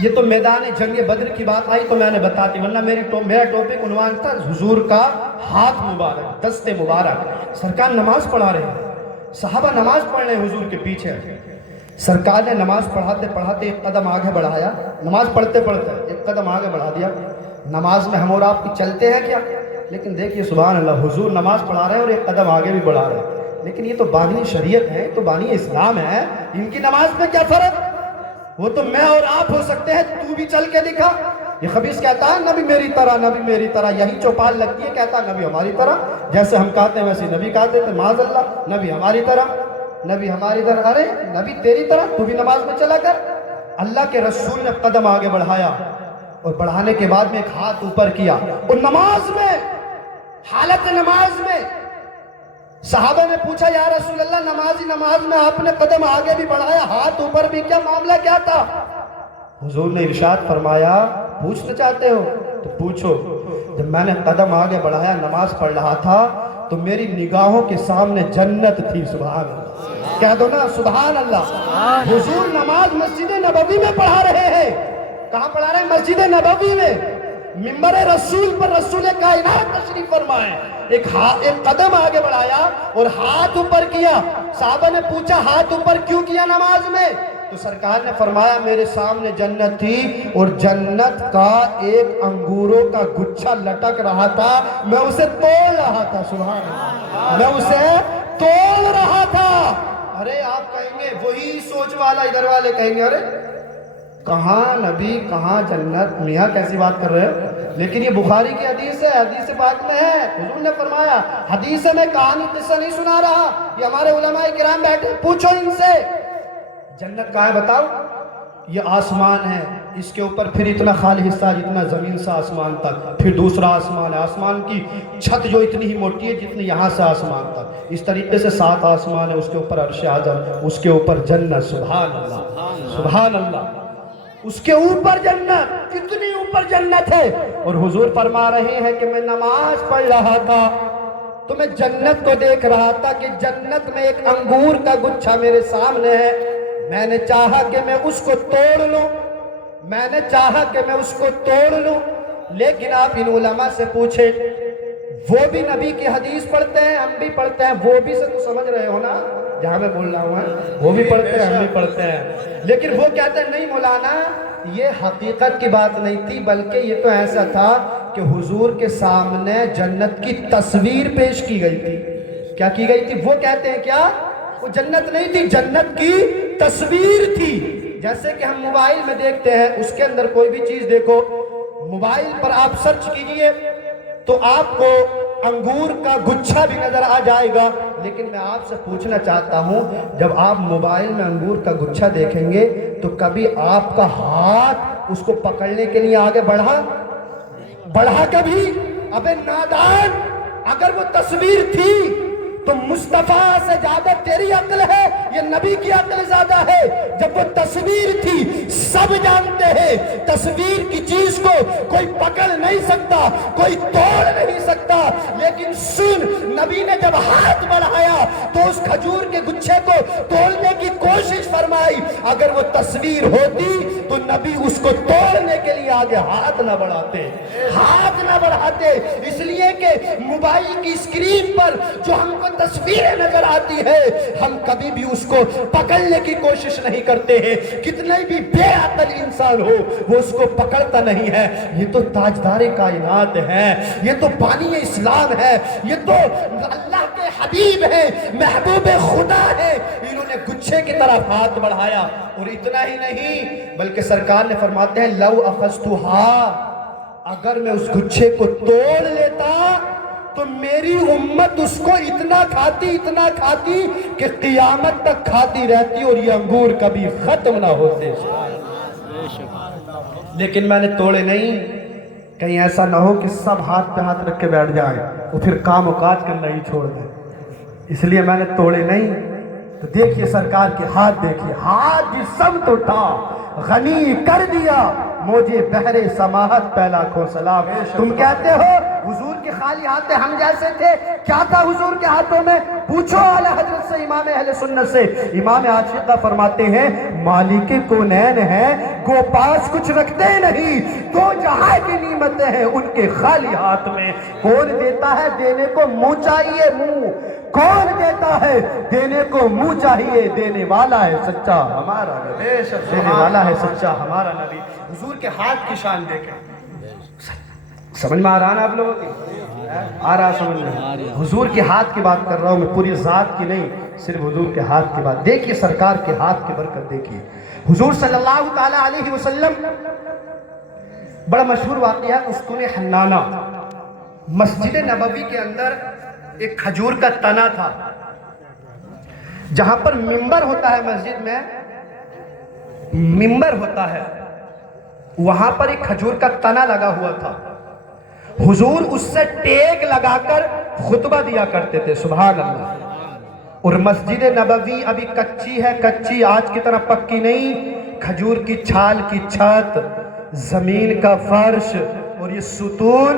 یہ تو میدان جنگ بدر کی بات آئی تو میں نے بتا دی، ورنہ میرا ٹاپک عنوان تھا حضور کا ہاتھ مبارک، دست مبارک۔ سرکار نماز پڑھا رہے ہیں، صحابہ نماز پڑھ رہے ہیں حضور کے پیچھے۔ سرکار نے نماز پڑھاتے پڑھاتے ایک قدم آگے بڑھایا، نماز پڑھتے پڑھتے ایک قدم آگے بڑھا دیا۔ نماز میں ہم اور آپ کی چلتے ہیں کیا؟ لیکن دیکھیے سبحان اللہ، حضور نماز پڑھا رہے ہیں اور ایک قدم آگے بھی بڑھا رہے ہیں، لیکن یہ تو بانی شریعت ہے، تو بانی اسلام ہے، ان کی نماز میں کیا فرق؟ وہ تو میں اور آپ ہو سکتے ہیں، تو بھی چل کے دکھا۔ یہ خبیث کہتا ہے نبی میری طرح، نبی میری طرح، یہی چوپال لگتی ہے، کہتا ہے نبی ہماری طرح، جیسے ہم کہتے ہیں ویسے نبی کہتے تھے، معاذ اللہ، نبی ہماری طرح، نبی ہماری طرح۔ ارے نبی تیری طرح، تو بھی نماز میں چلا کر۔ اللہ کے رسول نے قدم آگے بڑھایا اور بڑھانے کے بعد میں ایک ہاتھ اوپر کیا، اور نماز میں، حالت نماز میں صحابہ نے پوچھا یا رسول اللہ نماز میں آپ نے قدم آگے بھی بڑھایا، ہاتھ اوپر بھی، کیا معاملہ کیا تھا؟ حضور نے ارشاد فرمایا پوچھنا چاہتے ہو تو پوچھو۔ جب میں نے قدم آگے بڑھایا نماز پڑھ رہا تھا تو میری نگاہوں کے سامنے جنت تھی۔ سبحان اللہ، کہہ دو نا سبحان اللہ۔ حضور نماز مسجد نبوی میں پڑھا رہے ہیں۔ کہاں پڑھا رہے ہیں؟ مسجد نبوی میں، منبر رسول پر رسول کائنات تشریف فرمائے۔ ایک قدم آگے بڑھایا اور ہاتھ اوپر کیا۔ صحابہ نے پوچھا ہاتھ اوپر کیوں کیا نماز میں؟ تو سرکار نے فرمایا میرے سامنے جنت تھی اور جنت کا ایک انگوروں کا گچھا لٹک رہا تھا، میں اسے توڑ رہا تھا۔ سبحان اللہ، میں اسے توڑ رہا تھا۔ ارے آپ کہیں گے وہی سوچ والا، ادھر والے کہیں گے ارے کہاں نبی کہاں جنت، میاں کیسی بات کر رہے ہو؟ لیکن یہ بخاری کی حدیث ہے، حدیث پاک میں ہے، حضور نے فرمایا حدیث میں کہانی قصہ نہیں سنا رہا، یہ ہمارے علماء کرام بیٹھے، پوچھو ان سے جنت کہاں ہے بتاؤ؟ یہ آسمان ہے، اس کے اوپر پھر اتنا خالی حصہ جتنا زمین سے آسمان تک، پھر دوسرا آسمان ہے، آسمان کی چھت جو اتنی ہی موٹی ہے جتنی یہاں سے آسمان تک، اس طریقے سے 7 آسمان ہے، اس کے اوپر عرش اعظم، اس کے اوپر جنت۔ سبحان اللہ سبحان اللہ، اس کے اوپر جنت، کتنی اوپر جنت ہے۔ اور حضور فرما رہے ہیں کہ میں نماز پڑھ رہا تھا تو میں جنت کو دیکھ رہا تھا کہ جنت میں ایک انگور کا گچھا میرے سامنے ہے، میں نے چاہا کہ میں اس کو توڑ لوں، میں نے چاہا کہ میں اس کو توڑ لوں، لیکن آپ ان علماء سے پوچھیں، وہ بھی نبی کی حدیث پڑھتے ہیں، ہم بھی پڑھتے ہیں، وہ بھی سے تو سمجھ رہے ہو نا جہاں میں بول رہا ہوں، وہ بھی پڑھتے ہیں ہم بھی پڑھتے ہیں، لیکن وہ کہتے ہیں نہیں مولانا یہ حقیقت کی بات نہیں تھی، بلکہ یہ تو ایسا تھا کہ حضور کے سامنے جنت کی تصویر پیش کی گئی تھی۔ کیا کی گئی تھی؟ وہ کہتے ہیں کیا وہ جنت نہیں تھی، جنت کی تصویر تھی۔ جیسے کہ ہم موبائل میں دیکھتے ہیں، اس کے اندر کوئی بھی چیز دیکھو، موبائل پر آپ سرچ کیجئے تو آپ کو انگور کا گچھا بھی نظر آ جائے گا، لیکن میں آپ سے پوچھنا چاہتا ہوں جب آپ موبائل میں انگور کا گچھا دیکھیں گے تو کبھی آپ کا ہاتھ اس کو پکڑنے کے لیے آگے بڑھا کبھی؟ ابے نادان، اگر وہ تصویر تھی تو مصطفیٰ سے زیادہ تیری عقل ہے، یہ نبی کی عقل زیادہ ہے۔ جب وہ تصویر تھی، سب جانتے ہیں تصویر کی چیز کو کوئی پکڑ نہیں سکتا، کوئی توڑ نہیں سکتا، لیکن سن نبی نے جب ہاتھ بڑھایا تو اس کھجور کے گچھے کو توڑنے کی کوشش فرمائی، اگر وہ تصویر ہوتی تو نبی اس کو توڑنے کے لیے آگے ہاتھ نہ بڑھاتے، اس لیے کہ موبائل کی اسکرین پر جو ہم کو تصویریں نظر آتی ہے، ہم کبھی بھی اس کو پکڑنے کی کوشش نہیں کرتے ہیں، کتنے بھی بے عقل انسان ہو وہ اس کو پکڑتا نہیں ہے۔ یہ تو تاجدار کائنات ہے، یہ تو بانی اسلام ہے، یہ تو اللہ کے حبیب ہیں، محبوب خدا ہے، انہوں نے گچھے کی طرف ہاتھ بڑھایا۔ اور اتنا ہی نہیں بلکہ سرکار نے فرماتے ہیں لو اخذتها، اگر میں اس گچھے کو توڑ لیتا تو میری امت اس کو اتنا کھاتی کہ قیامت تک کھاتی رہتی اور یہ انگور کبھی ختم نہ ہوتے۔ لیکن میں نے توڑے نہیں، کہیں ایسا نہ ہو کہ سب ہاتھ پہ ہاتھ رکھ کے بیٹھ جائیں اور پھر کام و کاج کرنا ہی چھوڑ دیں، اس لیے میں نے توڑے نہیں۔ تو دیکھیے سرکار کے ہاتھ، دیکھیے ہاتھ جسم تو تھا، غنی کر دیا مجھے بحر سماحت پہلا کو سلام۔ تم کہتے ہو حضور کے خالی ہاتھ ہم جیسے تھے، کیا تھا حضور کے ہاتھوں میں؟ پوچھو اعلی حضرت سے، امام اہل سنت سے۔ امام عاشقہ فرماتے ہیں مالک کونین ہے، وہ پاس کچھ رکھتے نہیں، دو جہاں کی نعمتیں ہیں ان کے خالی ہاتھ میں۔ کون دیتا ہے؟ دینے کو منہ چاہیے، منہ۔ کون دیتا ہے؟ دینے کو منہ چاہیے۔ دینے والا ہے سچا ہمارا نبی، دینے والا ہے سچا ہمارا نبی۔ حضور کے ہاتھ کی شان دیکھیں، سمجھ میں آ رہا نا آپ لوگوں کی؟ آ رہا سمجھ میں؟ حضور کے ہاتھ کی بات کر رہا ہوں میں، پوری ذات کی نہیں، صرف حضور کے ہاتھ کی بات۔ دیکھیے سرکار کے ہاتھ کی برکت دیکھیے۔ حضور صلی اللہ تعالیٰ علیہ وسلم، بڑا مشہور واقعہ ہے استون حنانہ۔ مسجد نبوی کے اندر ایک کھجور کا تنا تھا، جہاں پر ممبر ہوتا ہے مسجد میں، ممبر ہوتا ہے، وہاں پر ایک کھجور کا تنا لگا ہوا تھا۔ حضور اس سے ٹیک لگا کر خطبہ دیا کرتے تھے، سبحان اللہ۔ اور مسجد نبوی ابھی کچی ہے، کچی، آج کی طرح پکی نہیں، کھجور کی چھال کی چھت، زمین کا فرش، اور یہ ستون،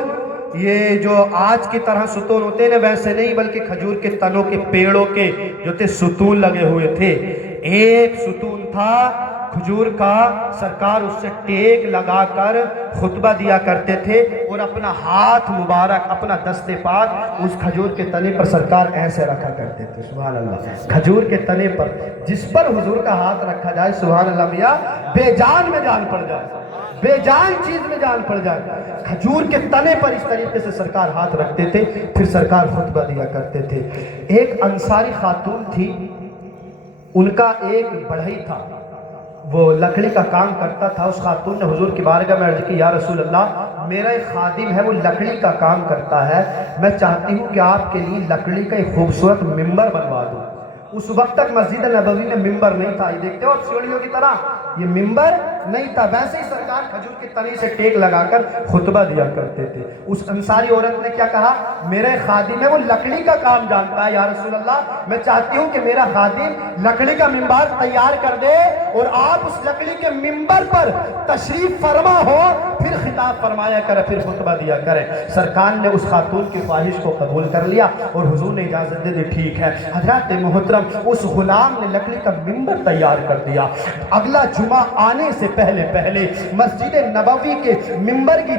یہ جو آج کی طرح ستون ہوتے ہیں ویسے نہیں، بلکہ کھجور کے تنوں کے پیڑوں کے جو تھے ستون لگے ہوئے تھے۔ ایک ستون تھا کھجور کا، سرکار اس سے ٹیک لگا کر خطبہ دیا کرتے تھے، اور اپنا ہاتھ مبارک، اپنا دست پاک اس کھجور کے تنے پر سرکار ایسے رکھا کرتے تھے، سبحان اللہ۔ کھجور کے تنے پر جس پر حضور کا ہاتھ رکھا جائے، سبحان اللہ میاں، بے جان میں جان پڑ جائے، بے جان چیز میں جان پڑ جائے۔ کھجور کے تنے پر اس طریقے سے سرکار ہاتھ رکھتے تھے، پھر سرکار خطبہ دیا کرتے تھے۔ ایک انصاری خاتون تھی، ان کا ایک بڑھئی تھا، وہ لکڑی کا کام کرتا تھا۔ اس خاتون نے حضور کی بارگاہ میں عرض کی، یا رسول اللہ، میرا ایک خادم ہے، وہ لکڑی کا کام کرتا ہے، میں چاہتی ہوں کہ آپ کے لیے لکڑی کا ایک خوبصورت ممبر بنوا دوں۔ اس وقت تک مسجد نبوی میں ممبر نہیں تھا، یہ دیکھتے ہو آپ سیڑھیوں کی طرح، یہ ممبر نہیں تھا، ویسے ہی سرکار کھجور کے تنے سے ٹیک لگا کر خطبہ دیا کرتے تھے۔ اس انصاری عورت نے کیا کہا؟ میرا خادم ہے، وہ لکڑی کا کام جانتا ہے، یا رسول اللہ میں چاہتی ہوں کہ میرا خادم لکڑی کا ممبر تیار کر دے، اور آپ اس لکڑی کے ممبر پر تشریف فرما ہو، پھر خطاب فرمایا کرے، پھر خطبہ دیا کرے۔ سرکار نے اس خاتون کی خواہش کو قبول کر لیا، اور حضور نے اجازت دے دی، ٹھیک ہے۔ حضرات محترم، اس غلام نے لکڑی کا ممبر تیار کر دیا۔ اگلا جمعہ آنے سے پہلے مسجد نبوی کے ممبر کی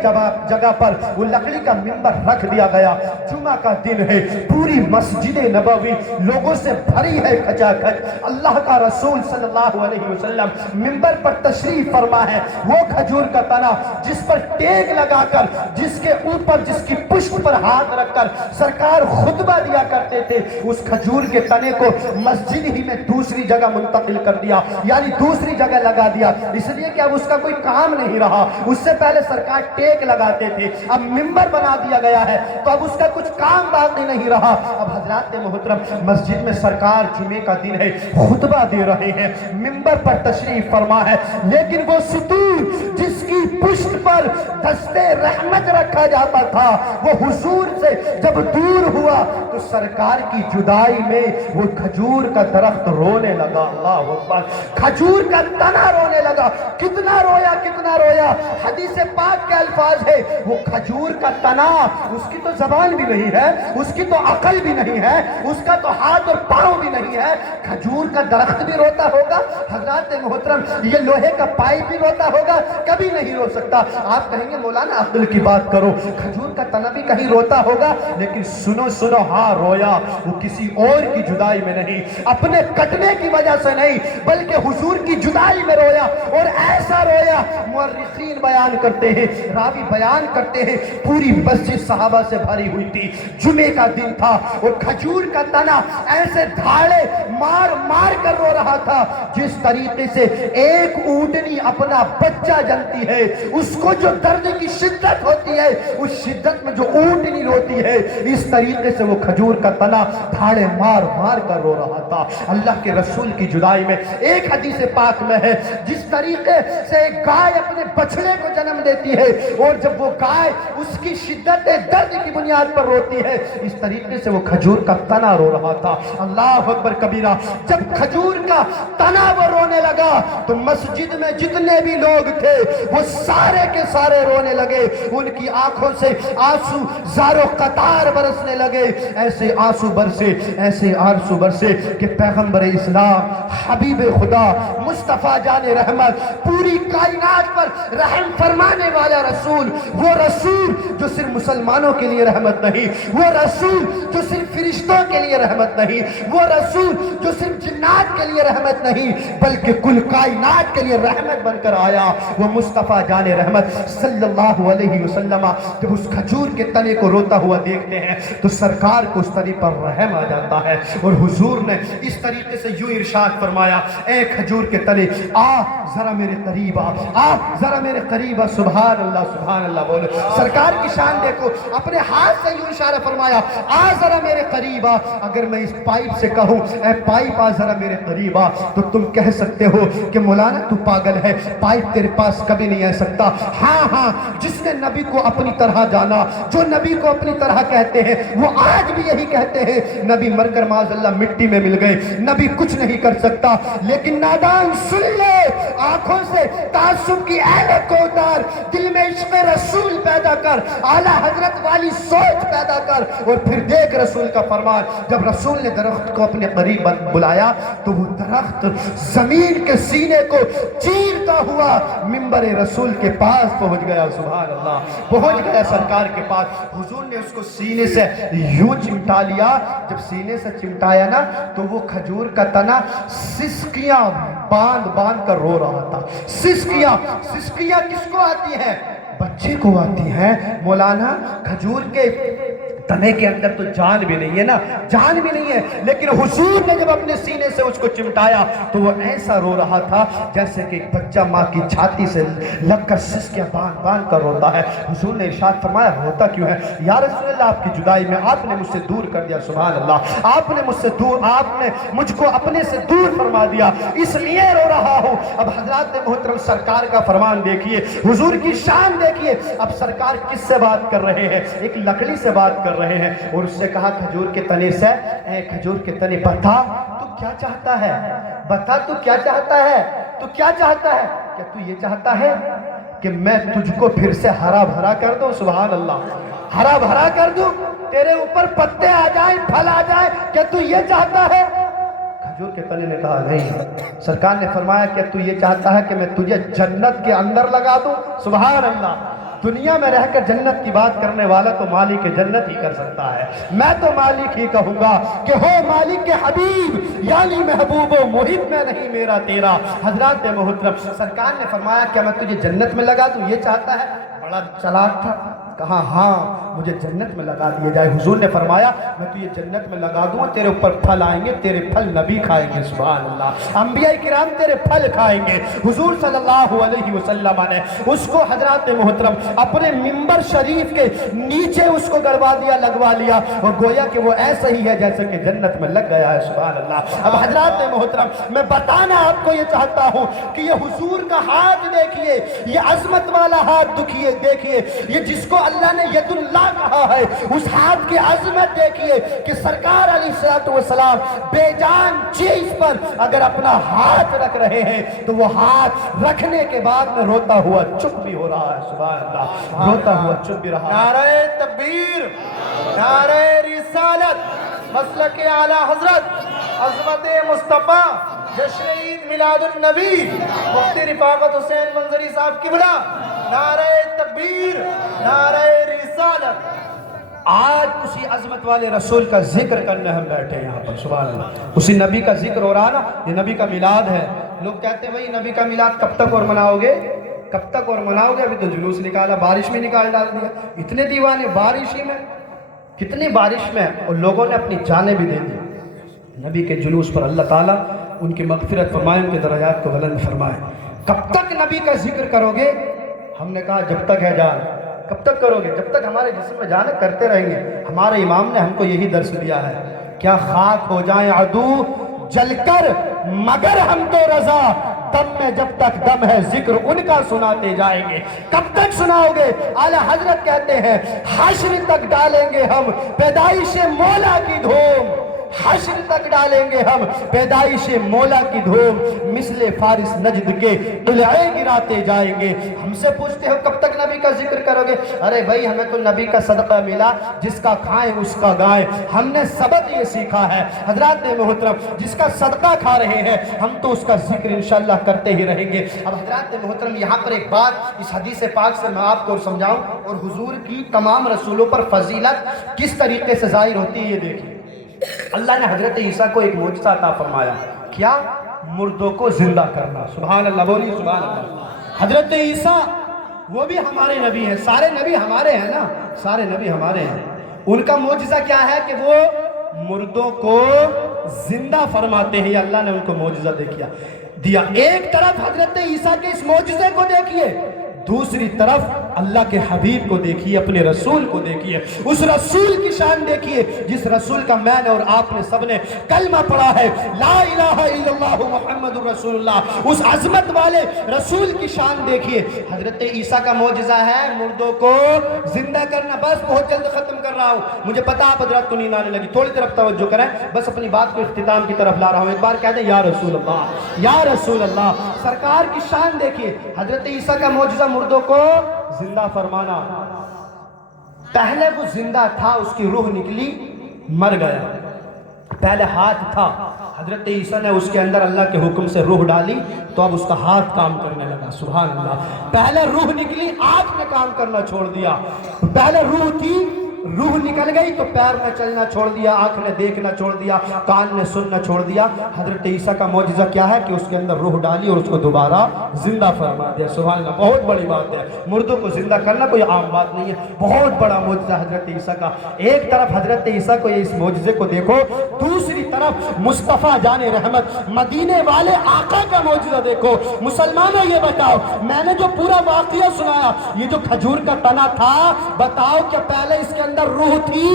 جگہ پر وہ لکڑی کا ممبر رکھ دیا گیا۔ جمعہ کا دن ہے، پوری مسجد نبوی لوگوں سے بھری ہے کھچا کھچ۔ اللہ کا رسول صلی اللہ علیہ وسلم ممبر پر تشریف فرما ہے۔ وہ کھجور کا تنا جس پر ٹیک لگا کر، جس کے اوپر، جس کی پشت پر ہاتھ رکھ کر سرکار خطبہ دیا کرتے تھے، اس کھجور کے تنے کو مسجد ہی میں دوسری جگہ منتقل کر دیا، یعنی دوسری جگہ لگا دیا، اس لیے کہ اب اس کا کوئی کام نہیں رہا۔ اس سے پہلے سرکار ٹیک لگاتے تھے، اب ممبر بنا دیا گیا ہے تو اب اس کا کچھ کام باقی نہیں رہا۔ اب حضرات محترم، مسجد میں سرکار جمعے کا دن ہے، خطبہ دے رہے ہیں، ممبر پر تشریف فرما ہے، لیکن وہ ستون جس کی پشت پر دست رحمت رکھا جاتا تھا، وہ حضور سے جب دور ہوا تو سرکار کی جدائی میں وہ کھجور کا درخت رونے لگا۔ اللہ اکبر، کھجور کا تنا رونے لگا۔ کتنا رویا، کتنا رویا۔ حدیث پاک کے الفاظ ہے، وہ کھجور کا تنا، اس کی تو زبان بھی نہیں ہے، اس کی تو عقل بھی نہیں ہے، اس کا تو ہاتھ اور پاؤں بھی نہیں ہے، کھجور کا درخت بھی روتا ہوگا؟ حضرات محترم، یہ لوہے کا پائپ بھی روتا ہوگا؟ کبھی نہیں رو سکتا۔ آپ کہیں گے مولانا عقل کی بات کرو، کھجور کا تنا بھی کہیں روتا ہوگا؟ لیکن سنو سنو، ہاں رویا، وہ کسی اور کی جدائی میں نہیں، اپنے کٹنے کی وجہ سے نہیں، بلکہ حضور کی جدائی میں رویا، اور ایسا رویا مورخین بیان کرتے ہیں، راوی بیان کرتے ہیں، پوری مسجد صحابہ سے بھری ہوئی تھی، جمعے کا دن تھا، اور کھجور کا تنا ایسے دھاڑے مار مار کر رو رہا تھا جس طریقے سے ایک اونٹنی اپنا بچہ جنتی ہے، اس کو جو درد کی شدت ہوتی ہے، اس شدت میں جو اونٹنی روتی ہے، اس طریقے سے وہ کھجور کا تنا دھاڑے مار مار کر رو رہا تھا۔ اللہ کے رسول کی جدائی میں ایک حدیث پاک میں ہے، جس طریقے سے ایک گائے اپنے بچڑے کو جنم دیتی ہے، اور جب وہ گائے اس کی شدت درد کی بنیاد پر روتی ہے، اس طریقے سے وہ کھجور کا تنا رو رہا تھا۔ اللہ اکبر کبیرہ، جب کھجور کا تنا وہ رونے لگا تو مسجد میں جتنے بھی لوگ تھے وہ سارے کے سارے رونے لگے، ان کی آنکھوں سے آنسو زارو قطار برسنے لگے، ایسے آنسو برسے، ایسے آنسو برسے کہ پیغمبر اسلام، حبیب خدا، مصطفیٰ جان رحمت، پوری کائنات پر رحم فرمانے والا رسول، وہ رسول جو صرف مسلمانوں کے لیے رحمت نہیں، وہ رسول جو صرف فرشتوں کے لیے رحمت نہیں، وہ رسول جو صرف جنات کے لیے رحمت نہیں بلکہ کل کائنات کے لیے رحمت بن کر آیا، وہ مصطفیٰ جان رحمت صلی اللہ علیہ وسلم جب اس کھجور کے تنے کو روتا ہوا دیکھتے ہیں تو سرکار کو اس تنے پر رحم آ جاتا ہے، اور حضور نے اس طریقے سے یوں ارشاد فرمایا، اے کھجور کے تنے آ ذرا میرے قریب آ ذرا میرے قریب آ، سبحان اللہ بولو، سرکار کی شان دیکھو، اپنے ہاتھ سے یوں اشارہ فرمایا، آ ذرا میرے قریب آ۔ اگر میں اس پائپ سے کہوں اے پائپ آ ذرا میرے قریب آ، تو تم کہہ سکتے ہو کہ مولانا تو پاگل ہے، پائپ تیرے پاس کبھی نہیں آ سکتا۔ ہاں جس نے نبی کو اپنی طرح جانا، جو نبی کو اپنی طرح کہتے ہیں، وہ آج بھی یہی کہتے ہیں۔ نبی مر کر معاذ اللہ مٹی میں مل گئے، نبی کچھ نہیں کر سکتا، لیکن نادان سن لے، آنکھوں سے تعصب کی اینک کو اتار، دل میں عشق رسول پیدا کر، اعلیٰ حضرت والی سوچ پیدا کر، اور پھر دیکھ رسول کا فرمان، جب رسول نے درخت کو اپنے قریب بلایا تو وہ درخت زمین کے سینے کو چیرتا ہوا منبر رسول کے پاس پہنچ گیا، سبحان اللہ، پہنچ گیا سرکار کے پاس۔ حضور نے اس کو سینے سے یوں چمٹا لیا، جب سینے سے چمٹایا نا تو وہ کھجور کا تنا سسکیاں باندھ کر رو رہا تھا۔ سسکیاں کس کو آتی ہیں؟ بچے کو آتی ہیں۔ مولانا کھجور کے تنے کے اندر تو جان بھی نہیں ہے نا، جان بھی نہیں ہے، لیکن حضور نے جب اپنے سینے سے اس کو چمٹایا تو وہ ایسا رو رہا تھا جیسے کہ ایک بچہ ماں کی چھاتی سے لگ کر سسکیاں باندھ کر روتا ہے۔ حضور نے ارشاد فرمایا، روتا کیوں ہے؟ یا رسول اللہ، آپ کی جدائی میں آپ نے مجھ سے دور کر دیا، سبحان اللہ، آپ نے مجھ کو اپنے سے دور فرما دیا، اس لیے رو رہا ہوں۔ اب حضرات محترم سرکار کا فرمان دیکھیے، حضور کی شان دیکھیے۔ اب سرکار کس سے بات کر رہے ہیں؟ ایک لکڑی سے بات کر رہے ہیں، اور اس سے کہا کھجور کے تنے سے، اے کھجور کے تنے بتا تو کیا چاہتا ہے؟ بتا تو کیا چاہتا ہے؟ تو کیا چاہتا ہے؟ کیا تو یہ چاہتا ہے کہ میں تجھ کو پھر سے ہرا بھرا کر دوں؟ سبحان اللہ، ہرا بھرا کر دوں، تیرے اوپر پتے آ جائیں، پھل آ جائیں، کیا تو یہ چاہتا ہے؟ کھجور کے تنے نے کہا نہیں۔ سرکار نے فرمایا کہ تو یہ چاہتا ہے کہ میں تجھے جنت کے اندر لگا دوں؟ سبحان اللہ، دنیا میں رہ کر جنت کی بات کرنے والا تو مالک جنت ہی کر سکتا ہے، میں تو مالک ہی کہوں گا کہ ہو مالک کے حبیب، یعنی محبوب و محب میں نہیں میرا تیرا۔ حضرات محترم سرکار نے فرمایا کہ میں تجھے جنت میں لگا دوں، یہ چاہتا ہے؟ بڑا چلاک تھا، کہا ہاں مجھے جنت میں لگا دیا جائے۔ حضور نے فرمایا میں تجھے جنت میں لگا دوں، تیرے اوپر پھل آئیں گے، تیرے پھل نبی کھائیں گے، سبحان اللہ، انبیاء کرام تیرے پھل کھائیں گے۔ حضور صلی اللہ علیہ وسلم نے اس کو حضرات محترم اپنے منبر شریف کے نیچے اس کو لگوا لیا، اور گویا کہ وہ ایسا ہی ہے جیسے کہ جنت میں لگ گیا ہے، سبحان اللہ۔ اب حضرات محترم میں بتانا آپ کو یہ چاہتا ہوں کہ یہ حضور کا ہاتھ دیکھیے، یہ عظمت والا ہاتھ دیکھیے، یہ جس کو اللہ نے ید اللہ کہا ہے، اس ہاتھ کی عظمت دیکھیے کہ سرکار علیہ السلام بے جان چیز پر اگر اپنا ہاتھ رکھ رہے ہیں تو وہ ہاتھ رکھنے کے بعد میں روتا ہوا چپ بھی ہو رہا ہے، سبحان اللہ، روتا ہوا چپ بھی رہا ہے۔ نعرہ تکبیر، نعرہ رسالت، مسلک اعلی حضرت عظمت مصطفیٰ، جشن عید میلاد النبی مفتی رفاقت حسین منظری صاحب قبلہ، نعرہ تکبیر، نعرہ رسالت۔ آج اسی عظمت والے رسول کا ذکر کرنے ہم بیٹھے ہیں یہاں پر، سبحان اللہ، اسی نبی کا ذکر ہو رہا نا، یہ نبی کا میلاد ہے۔ لوگ کہتے ہیں بھائی نبی کا میلاد کب تک اور مناؤ گے؟ کب تک اور مناؤ گے؟ ابھی تو جلوس نکالا، بارش میں نکال ڈال دیا، اتنے دیوانے بارش ہی میں، کتنی بارش میں، اور لوگوں نے اپنی جانیں بھی دے دی نبی کے جلوس پر۔ اللہ تعالیٰ ان کی مغفرت فرمائے، ان کے درجات کو بلند فرمائے۔ کب تک نبی کا ذکر کرو گے؟ ہم نے کہا جب تک ہے جان۔ کب تک کرو گے؟ جب تک ہمارے جسم میں جان ہے، کرتے رہیں گے۔ ہمارے امام نے ہم کو یہی درس دیا ہے، کیا خاک ہو جائیں عدو جل کر مگر ہم تو رضا، دم میں جب تک دم ہے ذکر ان کا سناتے جائیں گے۔ کب تک سناؤ گے؟ اعلیٰ حضرت کہتے ہیں حشر تک ڈالیں گے ہم پیدائش مولا کی دھوم، حشر تک ڈالیں گے ہم پیدائش مولا کی دھوم مثل فارس نجد کے طلعے گراتے جائیں گے۔ ہم سے پوچھتے ہو کب تک نبی کا ذکر کرو گے؟ ارے بھائی ہمیں تو نبی کا صدقہ ملا، جس کا کھائیں اس کا گائیں۔ ہم نے سبق یہ سیکھا ہے حضرات محترم، جس کا صدقہ کھا رہے ہیں ہم تو اس کا ذکر انشاءاللہ کرتے ہی رہیں گے۔ اب حضرات محترم یہاں پر ایک بات اس حدیث پاک سے میں آپ کو سمجھاؤں اور حضور کی تمام رسولوں پر فضیلت کس طریقے سے ظاہر ہوتی ہے یہ دیکھیں۔ اللہ نے حضرت عیسیٰ کو ایک معجزہ عطا فرمایا، کیا؟ مردوں کو زندہ کرنا۔ سبحان اللہ، بولی سبحان اللہ۔ حضرت عیسیٰ وہ بھی ہمارے نبی ہیں، سارے نبی ہمارے ہیں نا، سارے نبی ہمارے ہیں۔ ان کا معجزہ کیا ہے کہ وہ مردوں کو زندہ فرماتے ہیں۔ اللہ نے ان کو معجزہ دیا۔ ایک طرف حضرت عیسیٰ کے اس معجزے کو دیکھیے، دوسری طرف اللہ کے حبیب کو دیکھیے، اپنے رسول کو دیکھیے، اس رسول کی شان دیکھیے جس رسول کا میں نے اور آپ نے سب نے کلمہ پڑھا ہے، لا الہ الا اللہ محمد رسول اللہ۔ اس عظمت والے رسول کی شان دیکھیے۔ حضرت عیسیٰ کا معجزہ ہے مردوں کو زندہ کرنا۔ بس بہت جلد ختم کر رہا ہوں، مجھے پتا آپ حضرات کو نیند آنے لگی، تھوڑی طرف توجہ کریں، بس اپنی بات کو اختتام کی طرف لا رہا ہوں۔ ایک بار کہہ دیں یا رسول اللہ، یا رسول اللہ۔ سرکار کی شان دیکھیے، حضرت عیسیٰ کا معجزہ مردوں کو زندہ فرمانا۔ پہلے وہ زندہ تھا، اس کی روح نکلی، مر گیا۔ پہلے ہاتھ تھا، حضرت عیسیٰ نے اس کے اندر اللہ کے حکم سے روح ڈالی تو اب اس کا ہاتھ کام کرنے لگا۔ سبحان اللہ۔ پہلے روح نکلی، آنکھ نے کام کرنا چھوڑ دیا۔ پہلے روح تھی، روح نکل گئی تو پیر نے چلنا چھوڑ دیا، آنکھ نے دیکھنا چھوڑ دیا، کان نے سننا چھوڑ دیا۔ حضرت عیسیٰ کا معجزہ کیا ہے کہ اس کے اندر روح ڈالی اور اس کو دوبارہ زندہ فرما دیا۔ سبحان اللہ، بہت بڑی بات ہے۔ مردوں کو زندہ کرنا کوئی عام بات نہیں ہے، بہت بڑا معجزہ حضرت عیسیٰ کا۔ ایک طرف حضرت عیسیٰ کو اس معجزے کو دیکھو، دوسری طرف مصطفیٰ جان رحمت مدینے والے آقا کا معجزہ دیکھو۔ مسلمانوں یہ بتاؤ، میں نے جو پورا واقعہ سنایا، یہ جو کھجور کا تنا تھا، بتاؤ کہ پہلے اس کے اندر روح تھی؟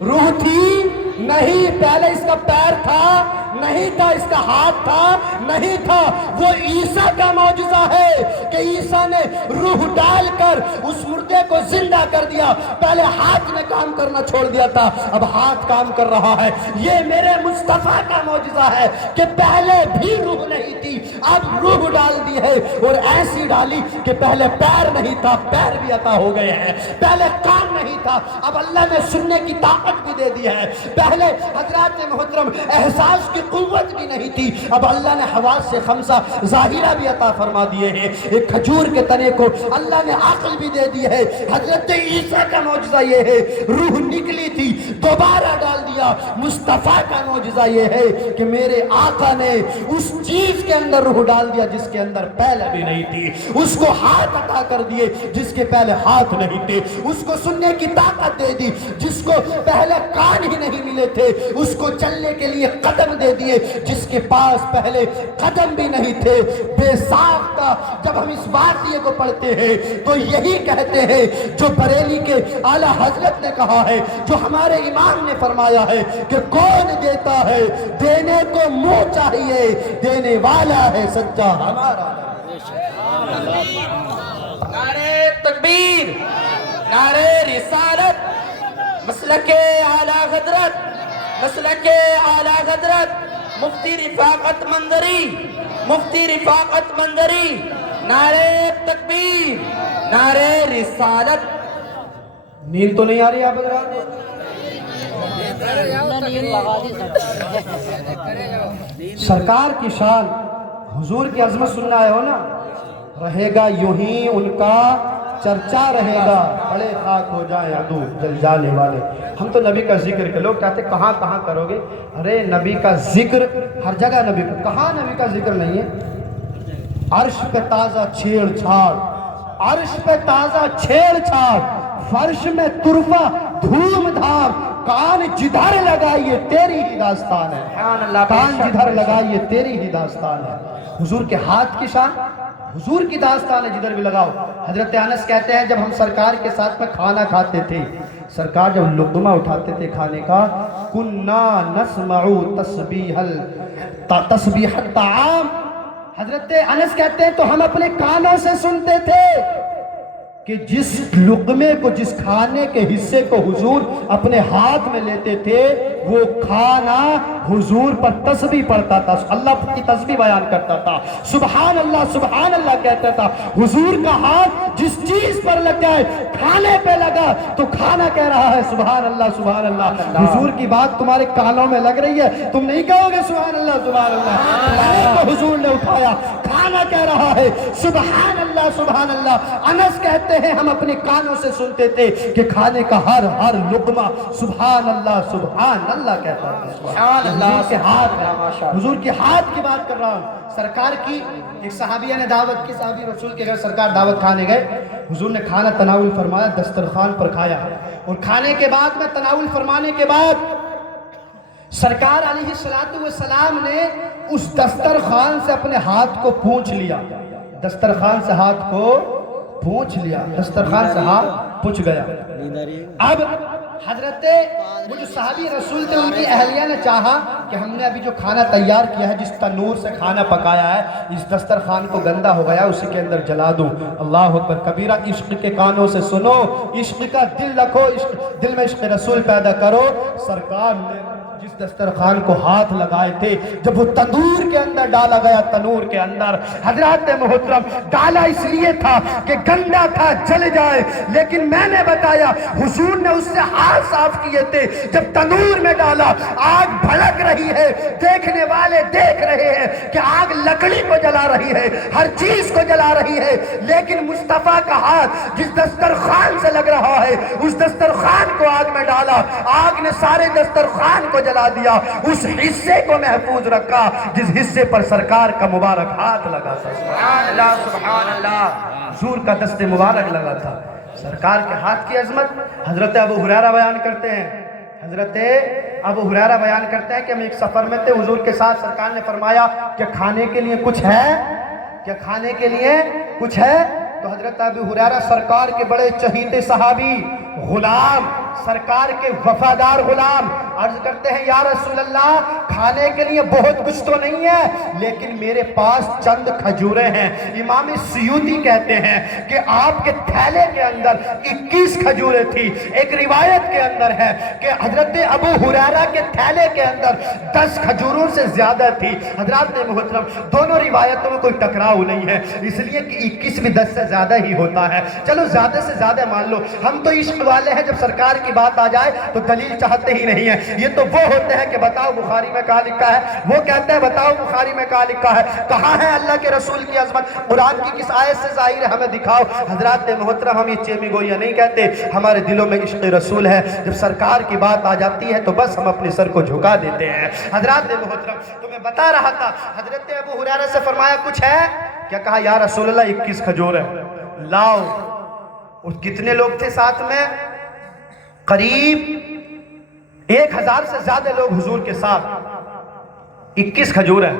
روح تھی؟ نہیں۔ پہلے اس کا پیر تھا؟ نہیں تھا۔ اس کا ہاتھ تھا؟ نہیں تھا۔ وہ عیسیٰ کا معجزہ ہے کہ عیسیٰ نے روح ڈال کر اس مردے کو زندہ کر دیا۔ پہلے ہاتھ نے کام کرنا چھوڑ دیا تھا، اب ہاتھ کام کر رہا ہے۔ یہ میرے مصطفیٰ کا معجزہ ہے کہ پہلے بھی روح نہیں تھی، اب روح ڈال دی ہے، اور ایسی ڈالی کہ پہلے پیر نہیں تھا، پیر بھی عطا ہو گئے ہیں۔ پہلے کان نہیں تھا، اب اللہ نے سننے کی طاقت بھی دے دی ہے۔ پہلے حضرات محترم احساس کی قوت بھی نہیں تھی، اب اللہ نے حواس سے خمسہ ظاہرہ بھی عطا فرما دیے ہیں۔ ایک کھجور کے تنے کو اللہ نے عقل بھی دے دی ہے۔ حضرت عیسیٰ کا معجزہ یہ ہے، روح نکلی تھی دوبارہ ڈال دیا۔ مصطفیٰ کا معجزہ یہ ہے کہ میرے آقا نے اس چیز کے اندر روح ڈال دیا جس کے اندر پہلے بھی نہیں تھی، اس کو ہاتھ عطا کر دیے جس کے پہلے ہاتھ نہیں تھے، اس کو سننے کی طاقت دے دی جس کو پہلے کان ہی نہیں ملے تھے، اس کو چلنے کے لیے قدم دے دیے جس کے پاس پہلے قدم بھی نہیں تھے۔ بے ساختہ جب ہم اس واقعے کو پڑھتے ہیں تو یہی کہتے ہیں جو بریلی کے اعلیٰ حضرت نے کہا ہے، جو ہمارے امام نے فرمایا ہے کہ کون دیتا ہے دینے کو منہ چاہیے، دینے والا ہے سچا ہمارا۔ نعرہ تکبیر، نعرہ رسالت، مسلک اعلیٰ حضرت، مسلک اعلیٰ حضرت مفتی رفاقت منظری، مفتی رفاقت منظری، نعرہ تکبیر، نعرہ رسالت۔ نیند تو نہیں آ رہی آپ حضرات؟ سرکار کی شان، حضور کی عظمت سننا آئے ہو نا، رہے گا یوں ہی ان کا چرچا رہے گا، بڑے خاک ہو جائیں عدو جل جانے والے۔ ہم تو نبی کا ذکر کے لوگ کہتے کہاں کہاں کرو گے؟ ارے نبی کا ذکر ہر جگہ، نبی کو کہاں نبی کا ذکر نہیں ہے؟ عرش پہ تازہ چھیڑ چھاڑ، عرش پہ تازہ چھیڑ چھاڑ، فرش میں طرفہ دھوم دھام، کان جدھر لگائیے تیری ہی داستان ہے، کان جدھر لگائیے تیری ہی داستان ہے۔ حضور کے ہاتھ کی شان، حضور کی داستان ہے جدھر بھی لگاؤ۔ حضرت انس کہتے ہیں جب ہم سرکار کے ساتھ میں کھانا کھاتے تھے، سرکار جب لقمہ اٹھاتے تھے کھانے کا، کُنَّا نَسْمَعُ تَسْبِيحَ الطَّعَامِ، حضرت انس کہتے ہیں تو ہم اپنے کانوں سے سنتے تھے کہ جس لقمے کو، جس کھانے کے حصے کو حضور اپنے ہاتھ میں لیتے تھے، وہ کھانا حضور پر تسبیح پڑھتا تھا، اللہ کی تسبیح بیان کرتا تھا، سبحان اللہ کہتا تھا۔ حضور کا ہاتھ جس چیز پر لگ جائے، کھانے پہ لگا تو کھانا کہہ رہا ہے سبحان اللہ۔ حضور کی بات تمہارے کانوں میں لگ رہی ہے، تم نہیں کہو گے سبحان اللہ۔ کھانے کو حضور نے اٹھایا، کھانا کہہ رہا ہے سبحان اللہ۔ انس کہتے ہیں ہم اپنے کانوں سے سنتے تھے کہ کھانے کا ہر لقمہ سبحان اللہ کہتا ہے۔ سبحان اللہ کے ہاتھ ہے، حضور کے ہاتھ کی بات کر رہا ہوں۔ سرکار کی ایک صحابیہ نے دعوت کی، صحابی رسول کے گھر سرکار دعوت کھانے گئے، حضور نے کھانا تناول فرمایا، دسترخوان پر کھایا، اور کھانے کے بعد میں تناول فرمانے کے بعد سرکار علیہ السلام نے اس دسترخوان سے اپنے ہاتھ کو پونچھ لیا، دسترخوان سے ہاتھ کو پونچھ لیا، دسترخوان سے ہاتھ پونچھ گیا۔ اب حضرت وہ جو صحابی رسول تھے، ان کی اہلیہ نے چاہا کہ ہم نے ابھی جو کھانا تیار کیا ہے، جس تنور سے کھانا پکایا ہے، اس دسترخوان کو گندا ہو گیا، اسی کے اندر جلا دوں۔ اللہ اکبر کبیرہ، عشق کے کانوں سے سنو، عشق کا دل رکھو، دل میں عشق رسول پیدا کرو۔ سرکار نے جس دسترخوان کو ہاتھ لگائے تھے، جب وہ تندور کے اندر ڈالا گیا، تنور کے اندر حضرات محترم ڈالا اس لیے تھا کہ گندا تھا، جل جائے، لیکن میں نے بتایا حضور نے اس سے ہاتھ صاف کیے تھے۔ جب تنور میں ڈالا، آگ بھڑک رہی ہے، دیکھنے والے دیکھ رہے ہیں کہ آگ لکڑی کو جلا رہی ہے، ہر چیز کو جلا رہی ہے، لیکن مصطفیٰ کا ہاتھ جس دسترخوان سے لگ رہا ہے، اس دسترخوان کو آگ میں ڈالا، آگ نے سارے دسترخوان کو جلا دیا، اس حصے کو محفوظ رکھا جس حصے پر سرکار کا مبارک ہاتھ لگا تھا۔ سبحان اللہ، حضور کا دست مبارک لگا تھا۔ سرکار کے ہاتھ کی عظمت حضرت ابو ہریرہ بیان کرتے ہیں، حضرت ابو ہریرہ بیان کرتے ہیں کہ ہم ایک سفر میں تھے، حضور کے ساتھ سرکار نے فرمایا کہ کھانے کے لیے کچھ ہے، کیا کھانے کے لیے کچھ ہے؟ تو حضرت ابو ہریرہ سرکار کے بڑے چہیتے صحابی، غلام، سرکار کے وفادار غلام، عرض کرتے ہیں یا رسول اللہ، کھانے کے لیے بہت کچھ تو نہیں ہے، لیکن میرے پاس چند کھجوریں ہیں۔ امام سیوطی کہتے ہیں کہ آپ کے تھیلے کے اندر 21 کھجوریں تھی۔ ایک روایت کے اندر ہے کہ حضرت ابو ہریرہ کے تھیلے کے اندر 10 کھجوروں سے زیادہ تھی۔ حضرات محترم، دونوں روایتوں میں کوئی ٹکراؤ نہیں ہے، اس لیے کہ 21 بھی 10 سے زیادہ ہی ہوتا ہے، چلو زیادہ سے زیادہ مان لو۔ ہم تو عشق والے ہیں، جب سرکار کی بات آ جائے تو دلیل چاہتے ہی نہیں ہیں۔ یہ تو وہ ہوتے ہیں کہ بتاؤ بخاری میں کہاں لکھا ہے، وہ کہتے ہیں بتاؤ بخاری میں کہاں لکھا ہے، کہاں ہے اللہ کے رسول کی عظمت، قرآن کی کس آیت سے ظاہر ہے، ہمیں دکھاؤ۔ حضرات محترم، ہم یہ چیمی گوئیاں نہیں کہتے، ہمارے دلوں میں عشق رسول ہے، جب سرکار کی بات آ جاتی ہے تو بس ہم اپنے سر کو جھکا دیتے ہیں۔ حضرات محترم، تو میں بتا رہا تھا، حضرت ابو ہریرہ سے فرمایا کچھ ہے، کیا کہا یا رسول اللہ 21 کھجور ہے، لاؤ۔ اور کتنے لوگ تھے ساتھ میں؟ قریب 1000 سے زیادہ لوگ حضور کے ساتھ۔ 21 کھجور ہے،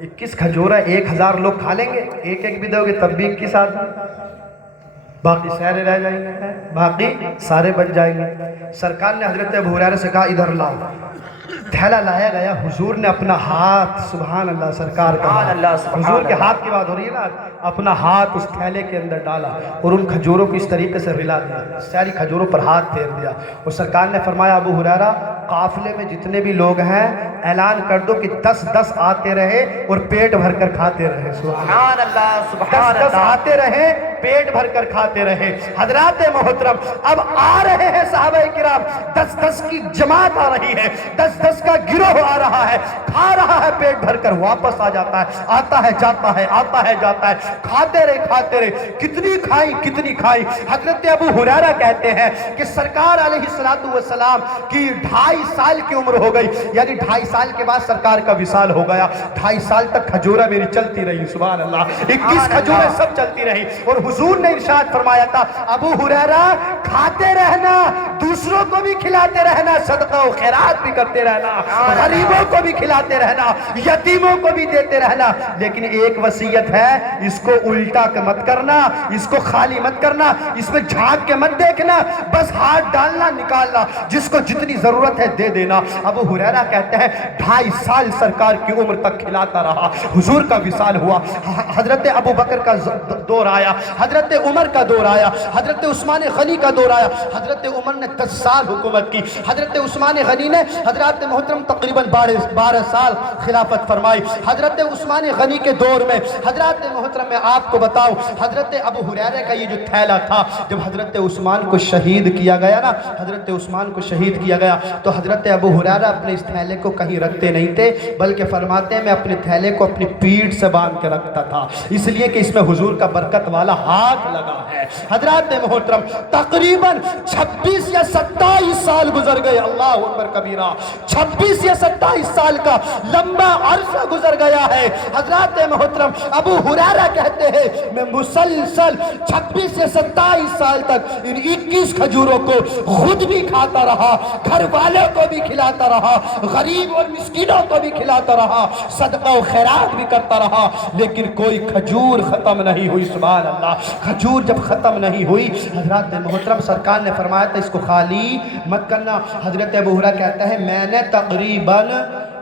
21 کھجور ہے، 1000 لوگ کھا لیں گے، ایک ایک بھی دو گے تب بھی 21 آدمی، باقی سارے رہ جائیں گے، باقی سارے بن جائیں گے۔ سرکار نے حضرت ابو ہریرہ سے کہا ادھر لاؤ۔ تھیلا لایا گیا، حضور نے اپنا ہاتھ، سبحان اللہ، سرکار کا حضور کے ہاتھ کی بات ہو رہی ہے نا، اپنا ہاتھ اس تھیلے کے اندر ڈالا اور ان کھجوروں کو اس طریقے سے رلا دیا، ساری کھجوروں پر ہاتھ پھیر دیا، اور سرکار نے فرمایا ابو ہریرہ، قافلے میں جتنے بھی لوگ ہیں اعلان کر دو کہ 10 آتے رہے اور پیٹ بھر کر کھاتے رہے۔ سبحان اللہ، سبحان اللہ، 10 آتے رہے، پیٹ بھر کر کھاتے رہے۔ حضرات محترم، اب آ رہے ہیں صحابہ کرام، 10 کی جماعت آ رہی ہے، 10 کا گروہ آ رہا ہے، کھا رہا ہے پیٹ بھر کر، واپس آ جاتا ہے، آتا ہے جاتا ہے، آتا ہے جاتا ہے، کھاتے رہے، کتنی کھائی۔ حضرت ابو ہریرہ کہتے ہیں کہ سرکار علیہ السلام کی 2.5 سال کی عمر ہو گئی، یعنی 2.5 سال کے بعد سرکار کا وصال ہو گیا۔ 2.5 سال تک کھجورہ میری چلتی رہی، سبحان اللہ، 21 کھجوریں سب چلتی رہی، اور حضور نے ارشاد فرمایا تھا ابو ہریرہ کھاتے رہنا، دوسروں کو بھی کھلاتے رہنا، صدقہ و خیرات بھی کرتے رہنا، غریبوں کو بھی کھلاتے رہنا، یتیموں کو بھی دیتے رہنا، لیکن ایک وصیت ہے، اس کو الٹا کے مت کرنا، اس کو خالی مت کرنا، اس میں جھانک کے مت دیکھنا، بس ہاتھ ڈالنا نکالنا، جس کو جتنی ضرورت ہے دے دینا۔ ابو ہریرہ کہتے ہیں 2.5 سال سرکار کی عمر تک کھلاتا رہا، حضور کا وصال ہوا، حضرت ابو بکر کا دور آیا، حضرت عمر کا دور آیا، حضرت عثمان غنی کا دور آیا، حضرت عمر نے 10 سال حکومت کی، حضرت عثمان غنی نے حضرت محترم تقریباً 12 سال خلافت فرمائی۔ حضرت عثمان غنی کے دور میں حضرت محترم میں آپ کو بتاؤں، حضرت ابو ہریرہ کا یہ جو تھیلا تھا، جب حضرت عثمان کو شہید کیا گیا نا، حضرت عثمان کو شہید کیا گیا تو حضرت ابو ہریرہ اپنے اس تھیلے کو کہیں رکھتے نہیں تھے، بلکہ فرماتے ہیں میں اپنے تھیلے کو اپنی پیٹھ سے باندھ کے رکھتا تھا، اس لیے کہ اس میں حضور کا برکت والا ہاتھ لگا ہے۔ حضرات محترم تقریباً 26 یا 27 سال گزر گئے، اللہ اکبر کبیرہ، 26 یا 27 سال کا لمبا عرصہ گزر گیا ہے۔ حضرات محترم ابو ہریرہ کہتے ہیں میں مسلسل 26 سے 27 سال تک ان 21 کھجوروں کو خود بھی کھاتا رہا، گھر والوں کو بھی کھلاتا رہا، غریب اور مسکینوں کو بھی کھلاتا رہا، صدقہ و خیرات بھی کرتا رہا، لیکن کوئی کھجور ختم نہیں ہوئی۔ سبحان اللہ، کھجور جب ختم نہیں ہوئی، حضرات محترم سرکار نے فرمایا تھا اس کو خالی مت کرنا۔ حضرت ابو ہریرہ کہتا ہے میں نے تقریباً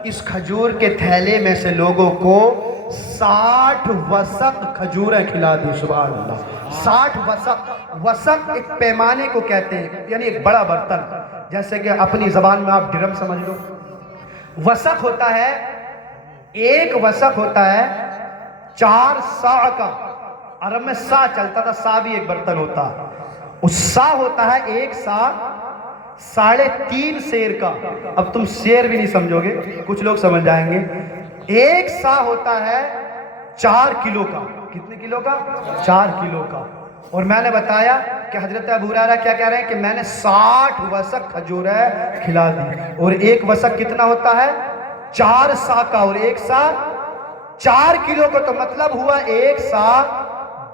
اس کھجور کے تھیلے میں سے لوگوں کو 60 وسق کھجوریں کھلا دی۔ سبحان اللہ، 60 وسق، وسق ایک پیمانے کو کہتے ہیں، یعنی ایک بڑا برتن، جیسے کہ اپنی زبان میں آپ ڈرم سمجھ لو۔ وسق ہوتا ہے، ایک وسق ہوتا ہے 4 سا کا، عرب میں سا چلتا تھا، سا بھی ایک برتن ہوتا، اس سا ہوتا ہے ایک سا 3.5 سیر کا۔ اب تم سیر بھی نہیں سمجھو گے، کچھ لوگ سمجھ جائیں گے۔ ایک سا ہوتا ہے 4 کلو کا، کتنے کلو کا؟ 4 کلو کا۔ اور میں نے بتایا کہ حضرت ابو ہریرہ کیا کہہ رہے ہیں کہ میں نے 60 وسق کھجوریں کھلا دی، اور ایک وسق کتنا ہوتا ہے؟ 4 سا کا، اور ایک سا 4 کلو کا، تو مطلب ہوا ایک سا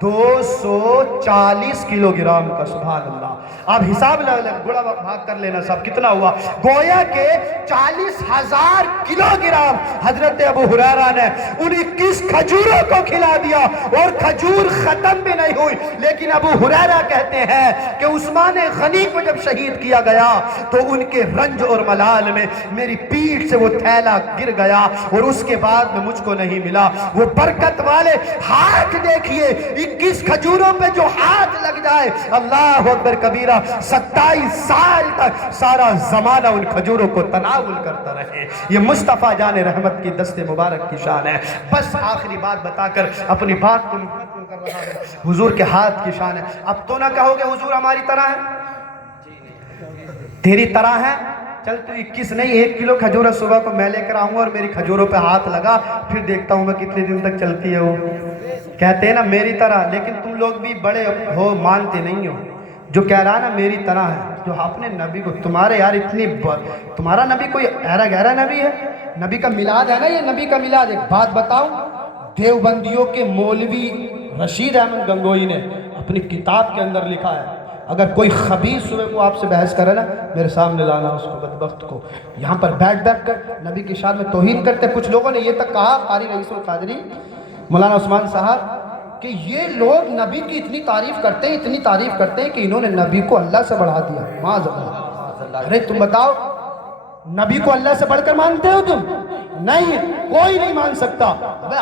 240 کلو گرام کا۔ سبحان اللہ، آپ حساب گڑا بھاگ کر لینا صاحب کتنا ہوا، گویا کہ 40,000 کلو گرام حضرت ابو ہریرہ نے ان 21 کھجوروں کو کھلا دیا، اور کھجور ختم بھی نہیں ہوئی۔ لیکن ابو ہریرہ کہتے ہیں کہ عثمان غنی کو جب شہید کیا گیا تو ان کے رنج اور ملال میں میری پیٹھ سے وہ تھیلا گر گیا، اور اس کے بعد میں مجھ کو نہیں ملا وہ برکت والے ہاتھ۔ دیکھیے 21 کھجوروں پہ جو ہاتھ لگ جائے، اللہ اکبر کبیرہ، 27 سال تک سارا زمانہ ان کھجوروں کو تناول کرتا رہے۔ یہ مصطفیٰ جان رحمت کی دست مبارک کی شان ہے۔ بس آخری بات بتا کر اپنی بات کو ختم کر رہا ہوں، حضور کے ہاتھ کی شان ہے۔ اب تو نہ کہو گے حضور ہماری طرح ہے، تیری طرح ہے، چل تو 21 نہیں 1 کلو کھجورہ صبح کو میں لے کر آؤں اور میری کھجوروں پہ ہاتھ لگا، پھر دیکھتا ہوں میں کتنے دن تک چلتی ہے وہ۔ کہتے ہیں نا میری طرح، لیکن تم لوگ بھی بڑے ہو، مانتے نہیں ہو۔ جو کہہ رہا ہے نا میری طرح ہے، جو اپنے نبی کو، تمہارے یار اتنی تمہارا نبی کوئی ایرا گہرا نبی ہے؟ نبی کا میلاد ہے نا، یہ نبی کا میلاد۔ ایک بات بتاؤں، دیوبندیوں کے مولوی رشید احمد گنگوئی نے اپنی کتاب کے اندر لکھا ہے، اگر کوئی خبیث صبح کو آپ سے بحث کرے نا، میرے سامنے لانا اس کو، بدبخت کو۔ یہاں پر بیٹھ کر نبی کی شان میں توہین کرتے۔ کچھ لوگوں نے یہ تک کہا، قاری رئیس القادری مولانا عثمان صاحب، کہ یہ لوگ نبی کی اتنی تعریف کرتے ہیں، اتنی تعریف کرتے ہیں کہ انہوں نے نبی کو اللہ سے بڑھا دیا۔ معاذ اللہ۔ ارے تم بتاؤ، نبی کو اللہ سے بڑھ کر مانتے ہو تم؟ نہیں، کوئی نہیں مان سکتا۔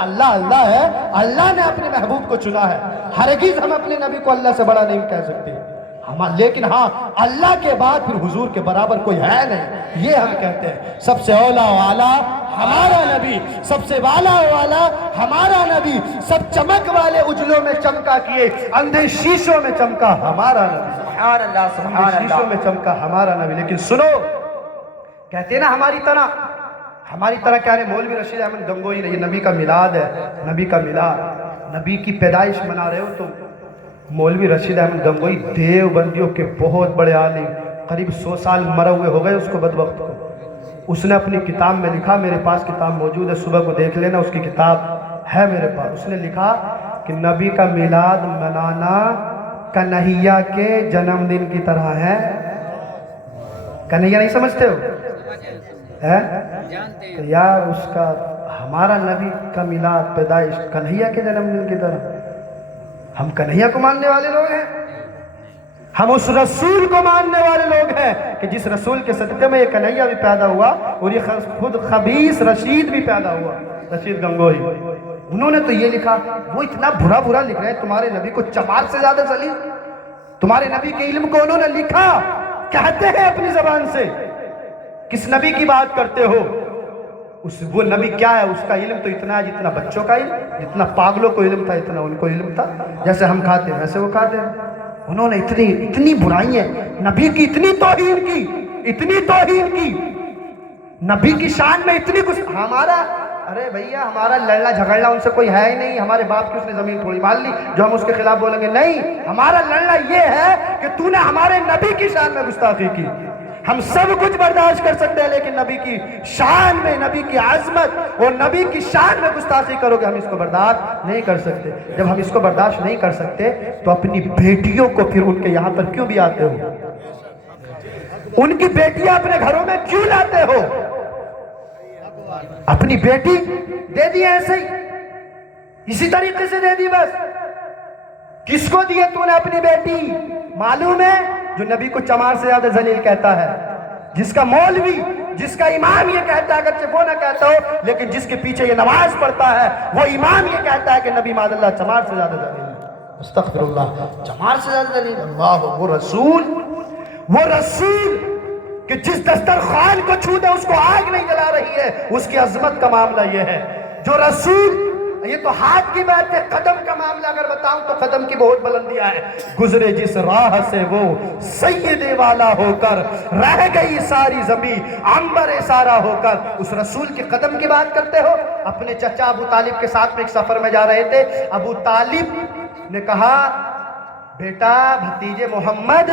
اللہ اللہ ہے، اللہ نے اپنے محبوب کو چنا ہے، ہرگز ہم اپنے نبی کو اللہ سے بڑا نہیں کہہ سکتے، لیکن ہاں اللہ کے بعد پھر حضور کے برابر کوئی ہے نہیں، یہ ہم کہتے ہیں۔ سب سے اولا والا ہمارا نبی، سب سے والا والا ہمارا نبی، سب چمک والے اجلوں میں چمکا کیے، اندھے شیشوں میں چمکا ہمارا نبی۔ سبحان اللہ، سبحان اللہ، شیشوں میں چمکا ہمارا نبی۔ لیکن سنو، کہتے ہیں نا ہماری طرح، ہماری طرح کہہ رہے مولوی رشید احمد گنگوئی نے، یہ نبی کا میلاد ہے، نبی کا میلاد، نبی کی پیدائش منا رہے ہو تم۔ مولوی رشید احمد گنگوئی دیوبندیوں کے بہت بڑے عالم، قریب 100 سال مرے ہوئے ہو گئے اس کو، بدبخت کو۔ اس نے اپنی کتاب میں لکھا، میرے پاس کتاب موجود ہے، صبح کو دیکھ لینا، اس کی کتاب ہے میرے پاس۔ اس نے لکھا کہ نبی کا میلاد منانا کنہیا کے جنم دن کی طرح ہے۔ کنہیا نہیں سمجھتے ہو؟ یار اس کا، ہمارا نبی کا میلاد پیدائش کنہیا کے جنم دن کی طرح۔ ہم کنہیا کو ماننے والے لوگ ہیں، ہم اس رسول کو ماننے والے لوگ ہیں کہ جس رسول کے صدقے میں یہ کنہیا بھی پیدا ہوا، اور یہ خود خبیث رشید بھی پیدا ہوا، رشید گنگوئی۔ انہوں نے تو یہ لکھا، وہ اتنا برا برا لکھ رہے ہیں تمہارے نبی کو چمار سے زیادہ ذلیل. تمہارے نبی کے علم کو انہوں نے لکھا، کہتے ہیں اپنی زبان سے. کس نبی کی بات کرتے ہو؟ وہ نبی کیا ہے؟ اس کا علم تو اتنا ہے جتنا بچوں کا علم، جتنا پاگلوں کو علم تھا اتنا ان کو علم تھا. جیسے ہم کھاتے ہیں ویسے وہ کھاتے ہیں. انہوں نے اتنی برائیاں نبی کی، اتنی توہین کی، اتنی توہین کی نبی کی شان میں، اتنی کچھ. ہمارا ارے بھیا ہمارا لڑنا جھگڑنا ان سے کوئی ہے ہی نہیں. ہمارے باپ کی اس نے زمین تھوڑی مال لی جو ہم اس کے خلاف بولیں گے؟ نہیں، ہمارا لڑنا یہ ہے کہ تو نے ہمارے نبی کی شان میں گستاخی کی. ہم سب کچھ برداشت کر سکتے ہیں لیکن نبی کی شان میں، نبی کی عظمت اور نبی کی شان میں گستاخی کرو گے، ہم اس کو برداشت نہیں کر سکتے. جب ہم اس کو برداشت نہیں کر سکتے تو اپنی بیٹیوں کو پھر ان کے یہاں پر کیوں بھی آتے ہو؟ ان کی بیٹیاں اپنے گھروں میں کیوں لاتے ہو؟ اپنی بیٹی دے دی ایسے ہی، اسی طریقے سے دے دی بس. کس کو دیے تو نے اپنی بیٹی؟ معلوم ہے جو نبی کو چمار سے زیادہ ذلیل کہتا ہے، جس کا مولوی، جس کا امام یہ کہتا ہے، اگرچہ وہ نہ کہتا ہو لیکن جس کے پیچھے یہ نماز پڑھتا ہے وہ امام یہ کہتا ہے کہ نبی معاذ اللہ چمار سے زیادہ ذلیل ہے. استغفر اللہ، چمار سے زیادہ ذلیل. اللہ، وہ رسول کہ جس دسترخوان کو چھو دے اس کو آگ نہیں جلا رہی ہے. اس کی عظمت کا معاملہ یہ ہے. جو رسول، یہ تو ہاتھ کی بات ہے، قدم کا معاملہ اگر بتاؤں تو قدم کی بہت بلندیاں ہیں. گزرے جس راہ سے وہ سید والا ہو کر، رہ گئی ساری زمین عنبر سارا ہو کر. اس رسول کے قدم کی بات کرتے ہو. اپنے چچا ابو طالب کے ساتھ میں ایک سفر میں جا رہے تھے. ابو طالب نے کہا بیٹا بھتیجے محمد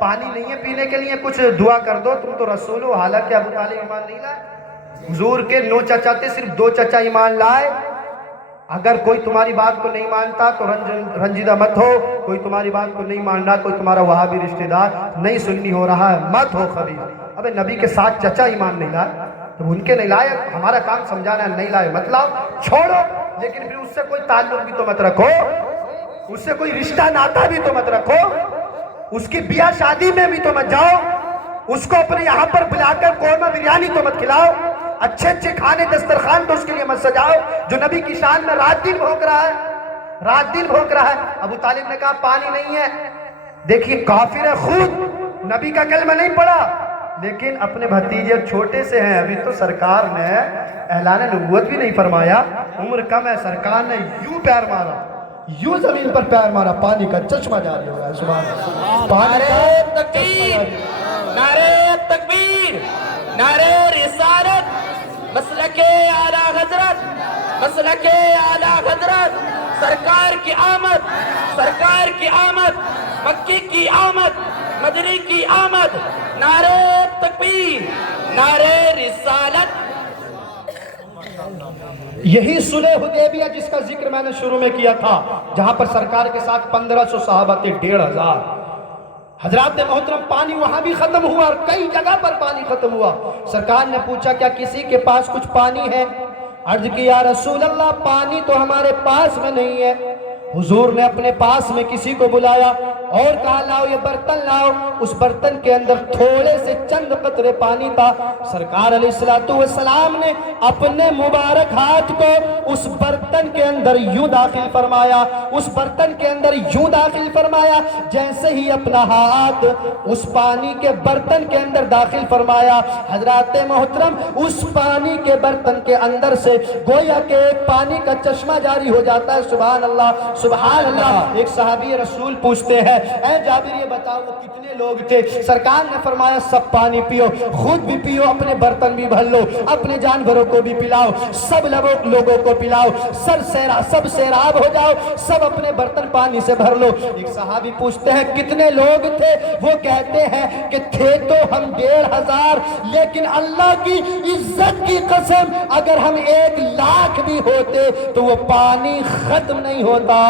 پانی نہیں ہے پینے کے لیے، کچھ دعا کر دو، تم تو رسول ہو. حالانکہ ابو طالب ایمان نہیں لائے. حضور کے 9 چچا تھے، صرف 2 چچا ایمان لائے. اگر کوئی تمہاری بات کو نہیں مانتا تو رنجیدہ مت ہو. کوئی تمہاری بات کو نہیں مان رہا، کوئی تمہارا وہابی رشتہ دار نہیں سنی ہو رہا ہے، مت ہو خبیث. ابے نبی کے 7 چچا ایمان نہیں لائے تو ان کے نہیں لائے، ہمارا کام سمجھانا ہے. نہیں لائے مت لاؤ، چھوڑو. لیکن پھر اس سے کوئی تعلق بھی تو مت رکھو، اس سے کوئی رشتہ ناتا بھی تو مت رکھو، اس کی بیاہ شادی میں بھی تو مت جاؤ، اس کو اپنے یہاں پر بلا کر قورمہ بریانی تو مت کھلاؤ، اچھے اچھے کھانے دسترخوان تو اس کے لیے مت سجاؤ جو نبی کی شان میں رات دن بھوک رہا ہے، رات دن بھوک رہا ہے. ابو طالب نے کہا پانی نہیں ہے. دیکھیے کافر ہے خود، نبی کا کلمہ نہیں پڑھا لیکن اپنے بھتیجے چھوٹے سے ہیں. ابھی تو سرکار نے اعلان نبوت بھی نہیں فرمایا، عمر کم ہے. سرکار نے یوں پیر مارا، یوں زمین پر پیر مارا، پانی کا چشمہ جاری ہو گیا. سبحان اللہ. نعرے تکبیر، نعرے تکبیر، نعرے رسالت، مسلک اعلیٰ حضرت، مسلک اعلیٰ حضرت. سرکار کی آمد، سرکار کی آمد، مکی کی آمد، مدنی کی آمد. نعرے تکبیر، نعرے رسالت. یہی صلح حدیبیہ جس کا ذکر میں نے شروع میں کیا تھا، جہاں پر سرکار کے ساتھ 1500 صحابہ تھے، 1500. حضرات محترم پانی وہاں بھی ختم ہوا اور کئی جگہ پر پانی ختم ہوا. سرکار نے پوچھا کیا کسی کے پاس کچھ پانی ہے؟ عرض کی یا رسول اللہ پانی تو ہمارے پاس میں نہیں ہے. حضور نے اپنے پاس میں کسی کو بلایا اور کہا لاؤ یہ برتن لاؤ. اس برتن کے اندر تھوڑے سے چند قطرے پانی تھا. سرکار علیہ السلام نے اپنے مبارک ہاتھ کو اس برتن کے اندر یوں داخل فرمایا، اس برتن کے اندر یوں داخل فرمایا. جیسے ہی اپنا ہاتھ اس پانی کے برتن کے اندر داخل فرمایا، حضرات محترم اس پانی کے برتن کے اندر سے گویا کہ ایک پانی کا چشمہ جاری ہو جاتا ہے. سبحان اللہ، سبحان اللہ. ایک صحابی رسول پوچھتے ہیں اے جابر یہ بتاؤ وہ کتنے لوگ تھے؟ سرکار نے فرمایا سب پانی پیو، خود بھی پیو، اپنے برتن بھی بھر لو، اپنے جانوروں کو بھی پلاؤ، سب لوگوں کو پلاؤ، سب سیراب ہو جاؤ، سب اپنے برتن پانی سے بھر لو. ایک صحابی پوچھتے ہیں کتنے لوگ تھے؟ وہ کہتے ہیں کہ تھے تو ہم 1500، لیکن اللہ کی عزت کی قسم اگر ہم 1,00,000 بھی ہوتے تو وہ پانی ختم نہیں ہوتا.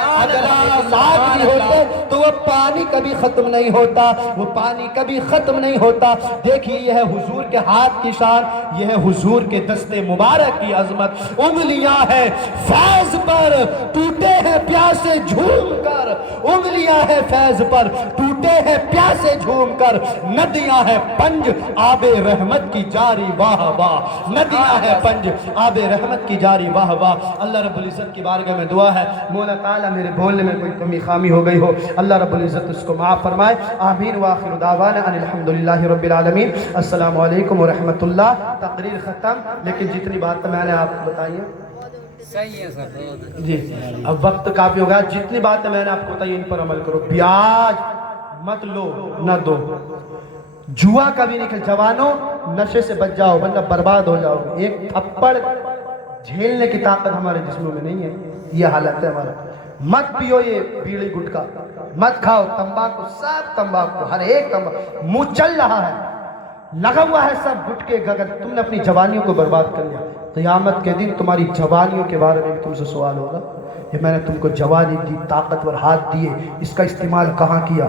اگر آزاد بھی ہوتے تو وہ پانی کبھی ختم نہیں ہوتا، وہ پانی کبھی ختم نہیں ہوتا۔ دیکھیے یہ ہے حضور کے ہاتھ کی شان، یہ ہے حضور کے دست مبارک کی عظمت۔ انگلیاں ہیں فیض پر ٹوٹے ہیں پیاسے جھوم کر، انگلیاں ہیں فیض پر ٹوٹے ہیں پیاسے جھوم کر، ندیاں ہیں پنج آب رحمت کی جاری واہ واہ، ندیاں ہیں پنج آب رحمت کی جاری واہ واہ۔ اللہ رب العزت کی بارگاہ میں دعا ہے مولا تعالیٰ میرے بولنے میں کوئی کمی خامی ہو گئی ہو، اللہ رب العزت اس کو معاف فرمائے۔ آمین وآخر دعوانا ان الحمدللہ رب العالمین۔ السلام علیکم ورحمۃ اللہ۔ تقریر ختم، لیکن جتنی بات میں نے آپ کو بتائی ہیں صحیح ہے سر۔ جی اب وقت کافی ہو گیا، جتنی باتیں میں نے آپ کو بتائی ان پر عمل کرو۔ بیاج مت لو نہ دو، جوا کبھی نہیں کھیل، جوانوں نشے سے بچ جاؤ ورنہ برباد ہو جاؤ گے۔ ایک تھپڑ جھیلنے کی طاقت ہمارے جسموں میں نہیں ہے، یہ حالت ہے ہمارا۔ مت پیو یہ بیڑی گٹکا، مت کھاؤ تمباکو، سب تمباکو، ہر ایک تمباکو منہ چل رہا ہے، لگا ہوا ہے سب گٹکے گگر۔ تم نے اپنی جوانیوں کو برباد کر لیا، قیامت کے دن تمہاری جوانیوں کے بارے میں تم سے سوال ہوگا، یہ میں نے تم کو جوانی دی، طاقتور ہاتھ دیے، اس کا استعمال کہاں کیا؟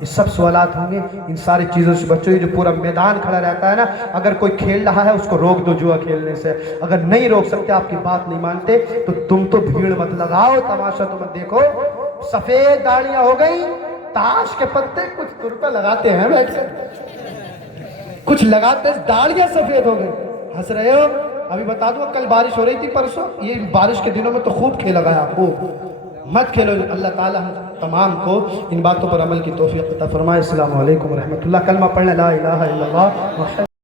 یہ سب سوالات ہوں گے۔ ان ساری چیزوں سے بچو۔ یہ جو پورا میدان کھڑا رہتا ہے نا، اگر کوئی کھیل رہا ہے اس کو روک دو جوا کھیلنے سے، اگر نہیں روک سکتے، آپ کی بات نہیں مانتے تو تم تو بھیڑ مت لگاؤ، تماشا تو مت دیکھو۔ سفید داڑیاں ہو گئی، تاش کے پتے کچھ ترپے لگاتے ہیں بیٹھ کر، کچھ لگاتے داڑیاں سفید ہو گئے، ہنس رہے ہو۔ ابھی بتا دوں کل بارش ہو رہی تھی پرسوں، یہ بارش کے دنوں میں تو خوب کھیلا گیا، خوب مت کھیلو۔ اللہ تعالی ہم تمام کو ان باتوں پر عمل کی توفیق عطا فرمائے۔ السلام علیکم ورحمۃ اللہ۔ کلمہ پڑھنے لا الہ الا اللہ۔